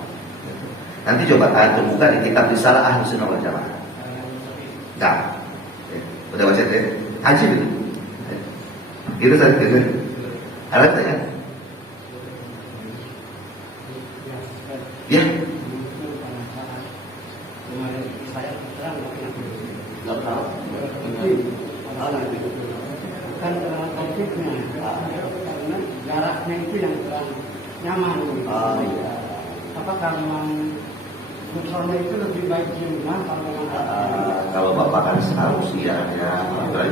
Nanti coba kalian buka di kitab Risalah Ahlus Sunnah wal Jamaah. Enggak. Udah baca ya? Haji dulu. Itu saja. Ada tanya? Ya. Kan konfliknya, karena jaraknya itu yang kurang nyaman. Oh iya. Apakah memang musolnya itu lebih baik di rumah kalau Bapak kan harus ya,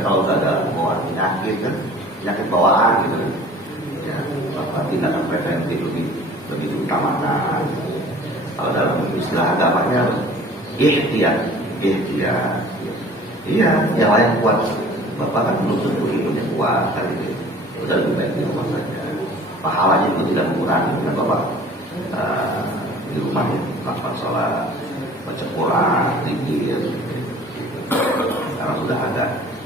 kalau udah ada bawaan penyakit kan, penyakit bawaan gitu. Ya, Bapak tindakan preventif lebih diutamakan. Kalau dalam istilah agamanya ikhtiar. Iya, yang lain kuat. Bapak kan belum tentu ilmunya kuat kan gitu. Udah lebih baik di rumah saja. Pahalanya itu tidak mengurangi karena Bapak di rumah ya, melakukan sholat, baca Quran, zikir. Sekarang sudah ada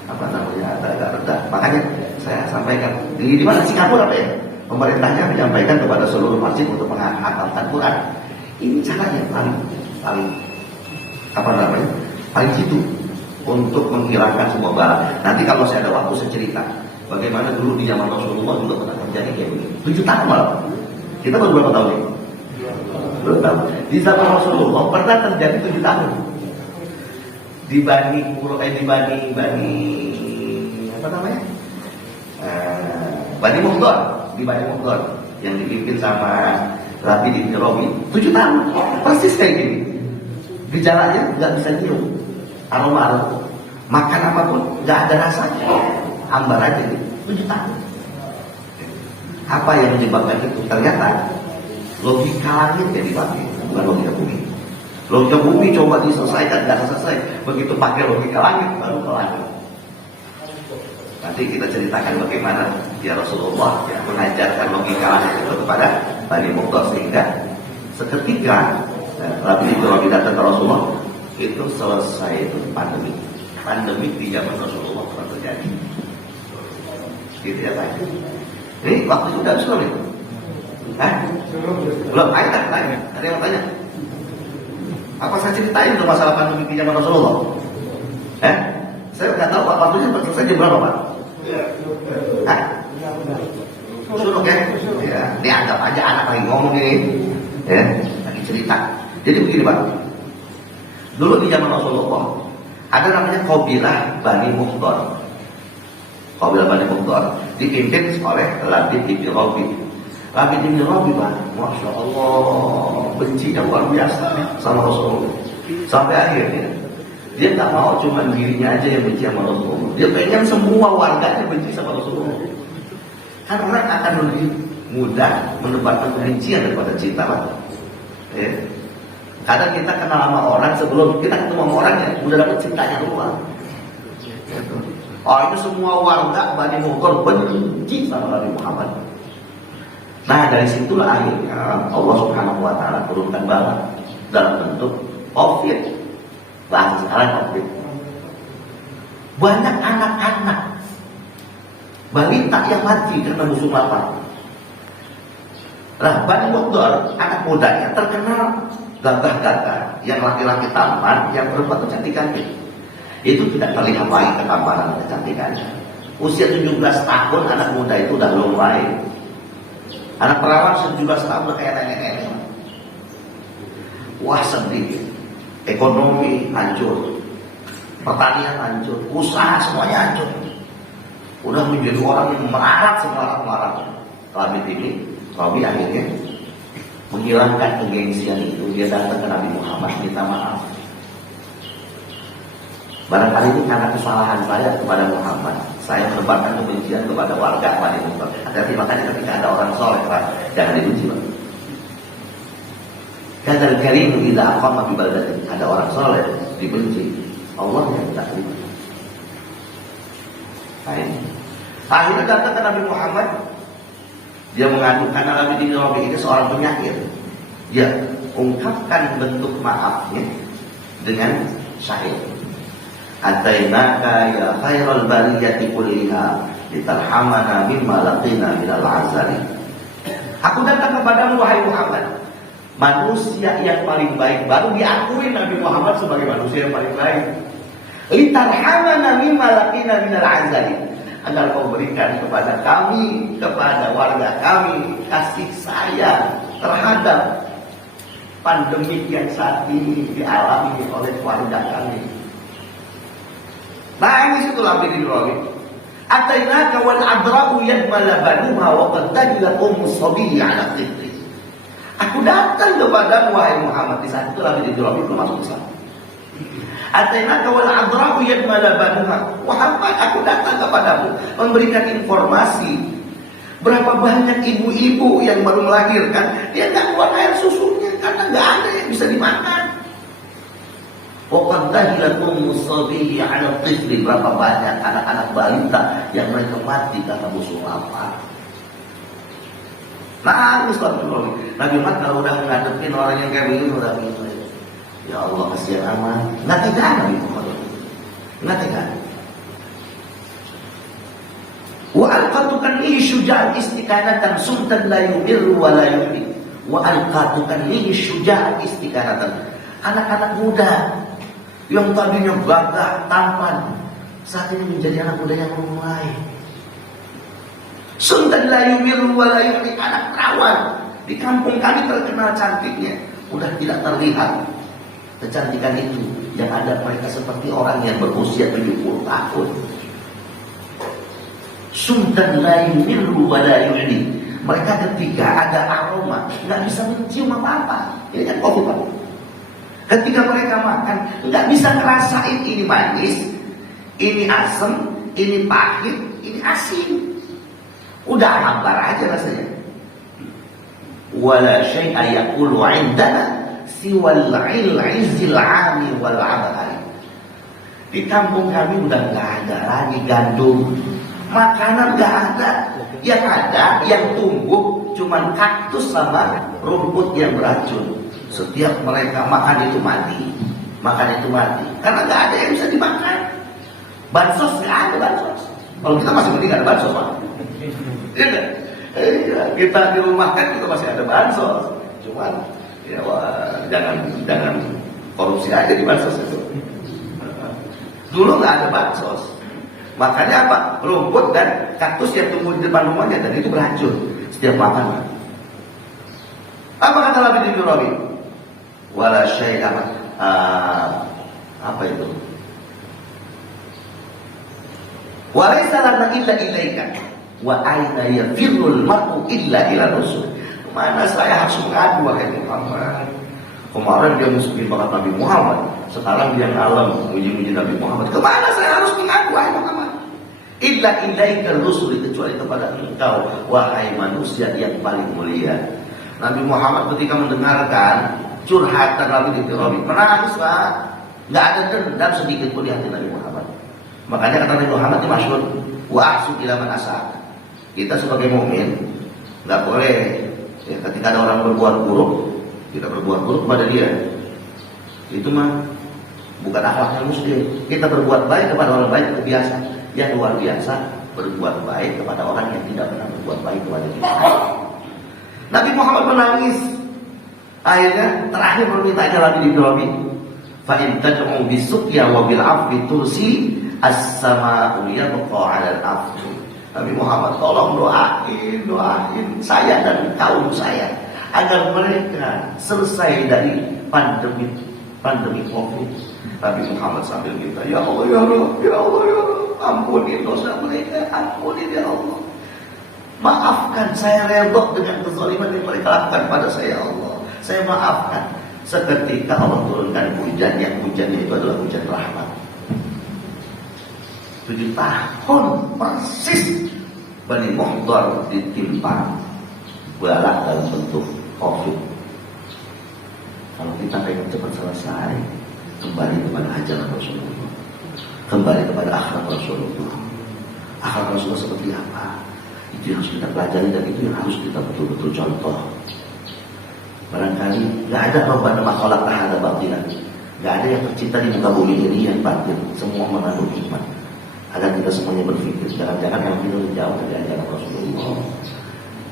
agak rendah. Makanya saya sampaikan di mana Singapura apa ya? Pemerintahnya menyampaikan kepada seluruh masjid untuk menghafalkan Quran. Ini caranya paling paling jitu untuk menghilangkan semua bala. Nanti kalau saya ada waktu saya cerita bagaimana dulu di zaman Rasulullah juga pernah terjadi kayak begini. 7 tahun malah. Kita baru berapa tahun ini? 2 tahun. Di zaman Rasulullah pernah terjadi 7 tahun. Di Bani apa namanya? Bani Muhdar, di Bani Muhdar yang dipimpin sama Rabi bin Rabi 7 tahun, persis kayak gini. Gejalanya nggak bisa nyium, aroma, makan apapun nggak ada rasanya, hambar aja gitu. 7 tahun. Apa yang menyebabkan itu? Ternyata logika langit yang dipakai, bukan logika bumi. Logika bumi coba diselesaikan, nggak selesai. Begitu pakai logika langit, baru ke langit. Nanti kita ceritakan bagaimana ya Rasulullah ya, mengajarkan logika langit itu kepada Bani Muhdar sehingga seketika Rabi datang ke Rasulullah itu selesai itu pandemi di zaman Rasulullah pernah terjadi. Gitu ya Pak. Ini waktu sudah sulit. Belum tanya. Ada yang tanya? Apa saya ceritain untuk masalah pandemi di zaman Rasulullah? Saya nggak tahu Pak, waktunya selesai jam berapa Pak? Suruh ya? Ya, ini anggap aja anak lagi ngomong ini, ya, lagi cerita. Jadi begini Pak, dulu di zaman Rasulullah ada namanya kabilah Bani Muhdar. Qabilah Bani Mudhar dipimpin oleh Labid bin Rabi. Labid bin Rabi, Masya Allah, benci yang luar biasa sama Rasulullah. Sampai akhirnya dia tak mau cuma dirinya aja yang benci sama Rasulullah. Dia pengen semua warganya benci sama Rasulullah. Kan orang akan lebih mudah menempatkan kebencian daripada cinta, Pak. Ya. Kadang kita kenal sama orang sebelum kita ketemu sama orangnya, udah dapat cintanya duluan. Oh, itu semua warga Bani Mudhar benci sama Nabi Muhammad. Nah, dari situlah akhirnya Allah Subhanahu wa taala turunkan bala dalam bentuk COVID. Bahasa sekarang COVID. Banyak anak-anak balita yang mati karena musuh lapar. Nah, Bani Mudhar anak mudanya terkenal gagah-gagah, yang laki-laki tampan, yang perempuan cantik-cantik. Itu tidak terlihat baik ketampanan dan kecantikannya. Usia 17 tahun anak muda itu udah belum baik. Anak perawan 17 tahun udah kayak nenek-nenek. Wah, sedih. Ekonomi hancur, pertanian hancur, usaha semuanya hancur. Udah menjadi orang yang melarat semelarat-melarat. Labid ini, Rabi akhirnya menghilangkan kegengsian itu. Dia datang ke Nabi Muhammad minta maaf. Barangkali ini karena kesalahan saya kepada Muhammad, saya menebarkan kebencian kepada warga Bani Mudhar. Hati-hati, makanya ketika ada orang soleh, jangan dibenci, Pak. Kadal karim idza aqama bi baldatin, ada orang soleh dibenci, Allah yang tidak terima. Akhirnya datang ke Nabi Muhammad, dia mengadu karena Nabi Rabi ini seorang penyakit. Dia ungkapkan bentuk maafnya dengan syair. Atainaka ya khairal bariyati kulliha litarhamana mimma laqina minal azali. Aku datang kepadamu wahai Muhammad, manusia yang paling baik. Baru diakui Nabi Muhammad sebagai manusia yang paling baik. Litarhamana mimma laqina minal azali, agar kau berikan kepada kami, kepada warga kami, kasih sayang terhadap pandemi yang saat ini dialami oleh warga kami. Nangis itu Labid bin Rabi. Atainaka wal adra'u yadma labanuha wa qad tajla sabiyyi ala qitri. Aku datang kepadamu wahai Muhammad. Di saat itu Labid bin Rabi belum masuk Islam. Atainaka wal adra'u yadma labanuha. Muhammad, aku datang kepadamu memberikan informasi berapa banyak ibu-ibu yang baru melahirkan, dia nggak keluar air susunya karena nggak ada yang bisa dimakan. Waqad dahilakum musabiyyi 'ala tifli, berapa banyak anak-anak balita yang mereka mati karena musuh lapar. Nangis kalau Nabi Muhammad kalau udah menghadapin orang yang kayak begini udah begini. Ya Allah, kasihan amat. Nggak tegaan Nabi Muhammad. Nggak tegaan. Wa alqatukan li syuja'an istiqanatan sultan la yumirru wa la yuhdi. Wa alqatukan li syuja'an istiqanatan. Anak-anak muda yang tadinya gagah, tampan, saat ini menjadi anak muda yang mulai. Sultan la yumirru wa la yuhdi, anak perawan. Di kampung kami terkenal cantiknya, udah tidak terlihat kecantikan itu. Yang ada mereka seperti orang yang berusia 70 tahun. Sultan la yumirru wa la yuhdi, mereka ketika ada aroma nggak bisa mencium apa-apa. Ini kan COVID. Ketika mereka makan, nggak bisa ngerasain ini manis, ini asam, ini pahit, ini asin. Udah hambar aja rasanya. Wala syai'a yaqulu 'indana siwal 'izzil 'ami wal 'amali. Di kampung kami udah nggak ada lagi gandum, makanan nggak ada. Yang ada, yang tumbuh cuman kaktus sama rumput yang beracun. Setiap mereka makan itu mati, karena nggak ada yang bisa dimakan. Bansos nggak ada bansos. Kalau kita masih mending ada bansos, Pak. Iya, kita di rumah kan kita masih ada bansos. Cuman ya jangan korupsi aja di bansos itu. Dulu nggak ada bansos. Makanya apa? Rumput dan kaktus yang tumbuh di depan rumahnya dan itu beracun setiap makan. Apa kata Labid bin Rabi? Wala syai'a apa itu? Wa laisa lana illa ilaika wa aina yafirrul mar'u illa ila rasul. Mana saya harus mengadu wahai Muhammad? Kemarin dia musuhin banget Nabi Muhammad, sekarang dia ngalam muji-muji Nabi Muhammad. Kemana saya harus mengadu wahai Muhammad? Illa ilaika rasul, kecuali kepada engkau wahai manusia yang paling mulia. Nabi Muhammad ketika mendengarkan curhatan Nabi Ibrahim menangis, Pak. Nggak ada dendam sedikit pun di hati Nabi Muhammad. Makanya kata Nabi Muhammad itu masyhur, wa ahsu ila man asa. Kita sebagai mukmin nggak boleh ya, ketika ada orang berbuat buruk, kita berbuat buruk pada dia. Itu mah bukan akhlaknya muslim. Kita berbuat baik kepada orang baik itu biasa. Yang luar biasa berbuat baik kepada orang yang tidak pernah berbuat baik kepada kita. Nabi Muhammad menangis. Akhirnya terakhir permintaannya Nabi Ibrahim, fa in tad'u bisuqya wa bil 'afwi tursi as-sama'u yabqa 'ala al-'afwi. Nabi Muhammad tolong doain saya dan kaum saya agar mereka selesai dari pandemi Covid. Nabi Muhammad sambil minta, ya Allah ya Allah ya Allah ya Allah, ampuni dosa mereka, ampuni ya Allah. Maafkan saya redha dengan kezaliman yang mereka lakukan pada saya, Allah. Saya maafkan. Seketika Allah turunkan hujan, yang hujannya itu adalah hujan rahmat. 7 tahun persis Bani Muhdar ditimpa bala dalam bentuk Covid. Kalau kita pengen cepat selesai, kembali kepada ajaran Rasulullah, kembali kepada akhlak Rasulullah. Akhlak Rasulullah seperti apa? Itu yang harus kita pelajari dan itu yang harus kita betul-betul contoh. Barangkali nggak ada Rabbana ma khalaqta hadza batilan, nggak ada yang tercipta di muka bumi ini yang batil, semua mengandung hikmah. Agar kita semuanya berpikir, jangan-jangan yang kita jauh dari ajaran Rasulullah.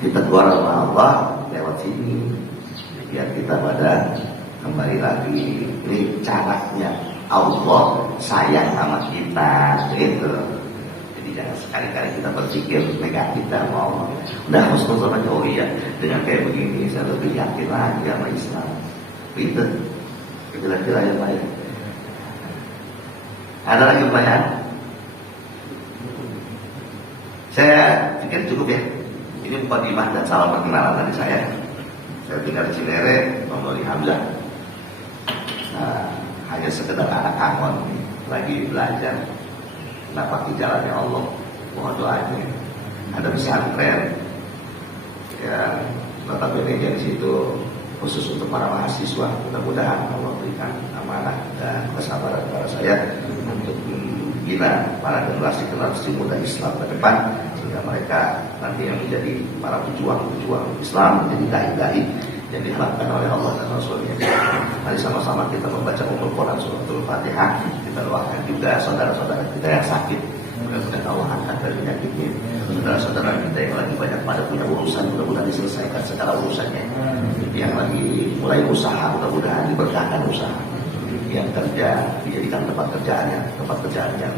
Kita keluar sama Allah lewat sini, biar kita pada kembali lagi. Ini caranya Allah sayang sama kita, gitu. Jadi jangan sekali-kali kita berpikir negatif sama Allah. Udah husnuzon aja, oh iya, dengan kayak begini saya lebih yakin lagi sama Islam. Itu kira-kira yang lain. Ada lagi pertanyaan? Saya pikir cukup ya. Ini mukadimah dan salam perkenalan dari saya. Saya tinggal di Cinere, Bang Hamzah. Nah, hanya sekedar anak angon lagi belajar napak di jalannya Allah. Mohon doanya. Ada pesantren ya, notabene di situ khusus untuk para mahasiswa. Mudah-mudahan Allah berikan amanah dan kesabaran kepada saya untuk membina para generasi muda Islam ke depan, sehingga mereka nanti yang menjadi para pejuang Islam, menjadi dai-dai yang diharapkan oleh Allah dan Rasulnya. Mari sama-sama kita membaca Ummul Quran Suratul Fatihah. Kita doakan juga saudara-saudara kita yang sakit, mudah-mudahan Allah angkat dari penyakitnya. Saudara-saudara kita yang lagi banyak pada punya urusan, mudah-mudahan diselesaikan segala urusannya. Yang lagi mulai usaha, mudah-mudahan diberkahkan usaha. Yang kerja dijadikan tempat kerjaan yang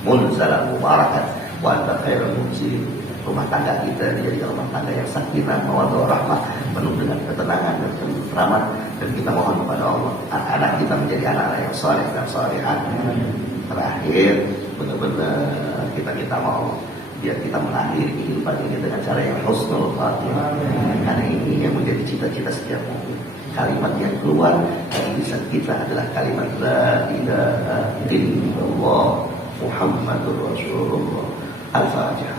munzalan mubarakat wa anta khairul munzilin. Rumah tangga kita menjadi rumah tangga yang sakinah mawaddah rahmah, penuh dengan ketenangan dan ketentraman, dan kita mohon kepada Allah anak-anak kita menjadi anak-anak yang saleh dan salehah. Terakhir, benar-benar kita mau biar kita mengakhiri kehidupan ini dengan cara yang husnul khatimah. Karena ini yang menjadi cita-cita setiap orang. Kalimat yang keluar dari lisan kita adalah kalimat la ilaha illallah Muhammadur Rasulullah. Al-Fatihah.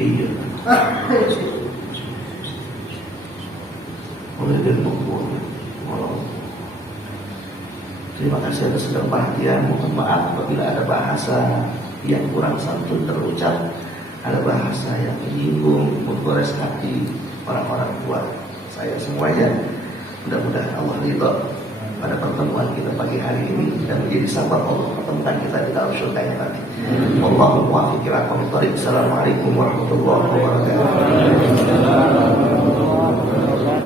Iya. Terima kasih atas segala perhatian. Mohon maaf apabila ada bahasa yang kurang santun terucap, ada bahasa yang menyinggung, menggores hati orang-orang tua saya semuanya. Mudah-mudahan Allah ridha pada pertemuan kita pagi hari ini dan menjadi sabab Allah pertemuan kita di dalam surga yang nanti. Wallahu muwaffiq ila aqwamit thoriq. Assalamualaikum warahmatullahi wabarakatuh.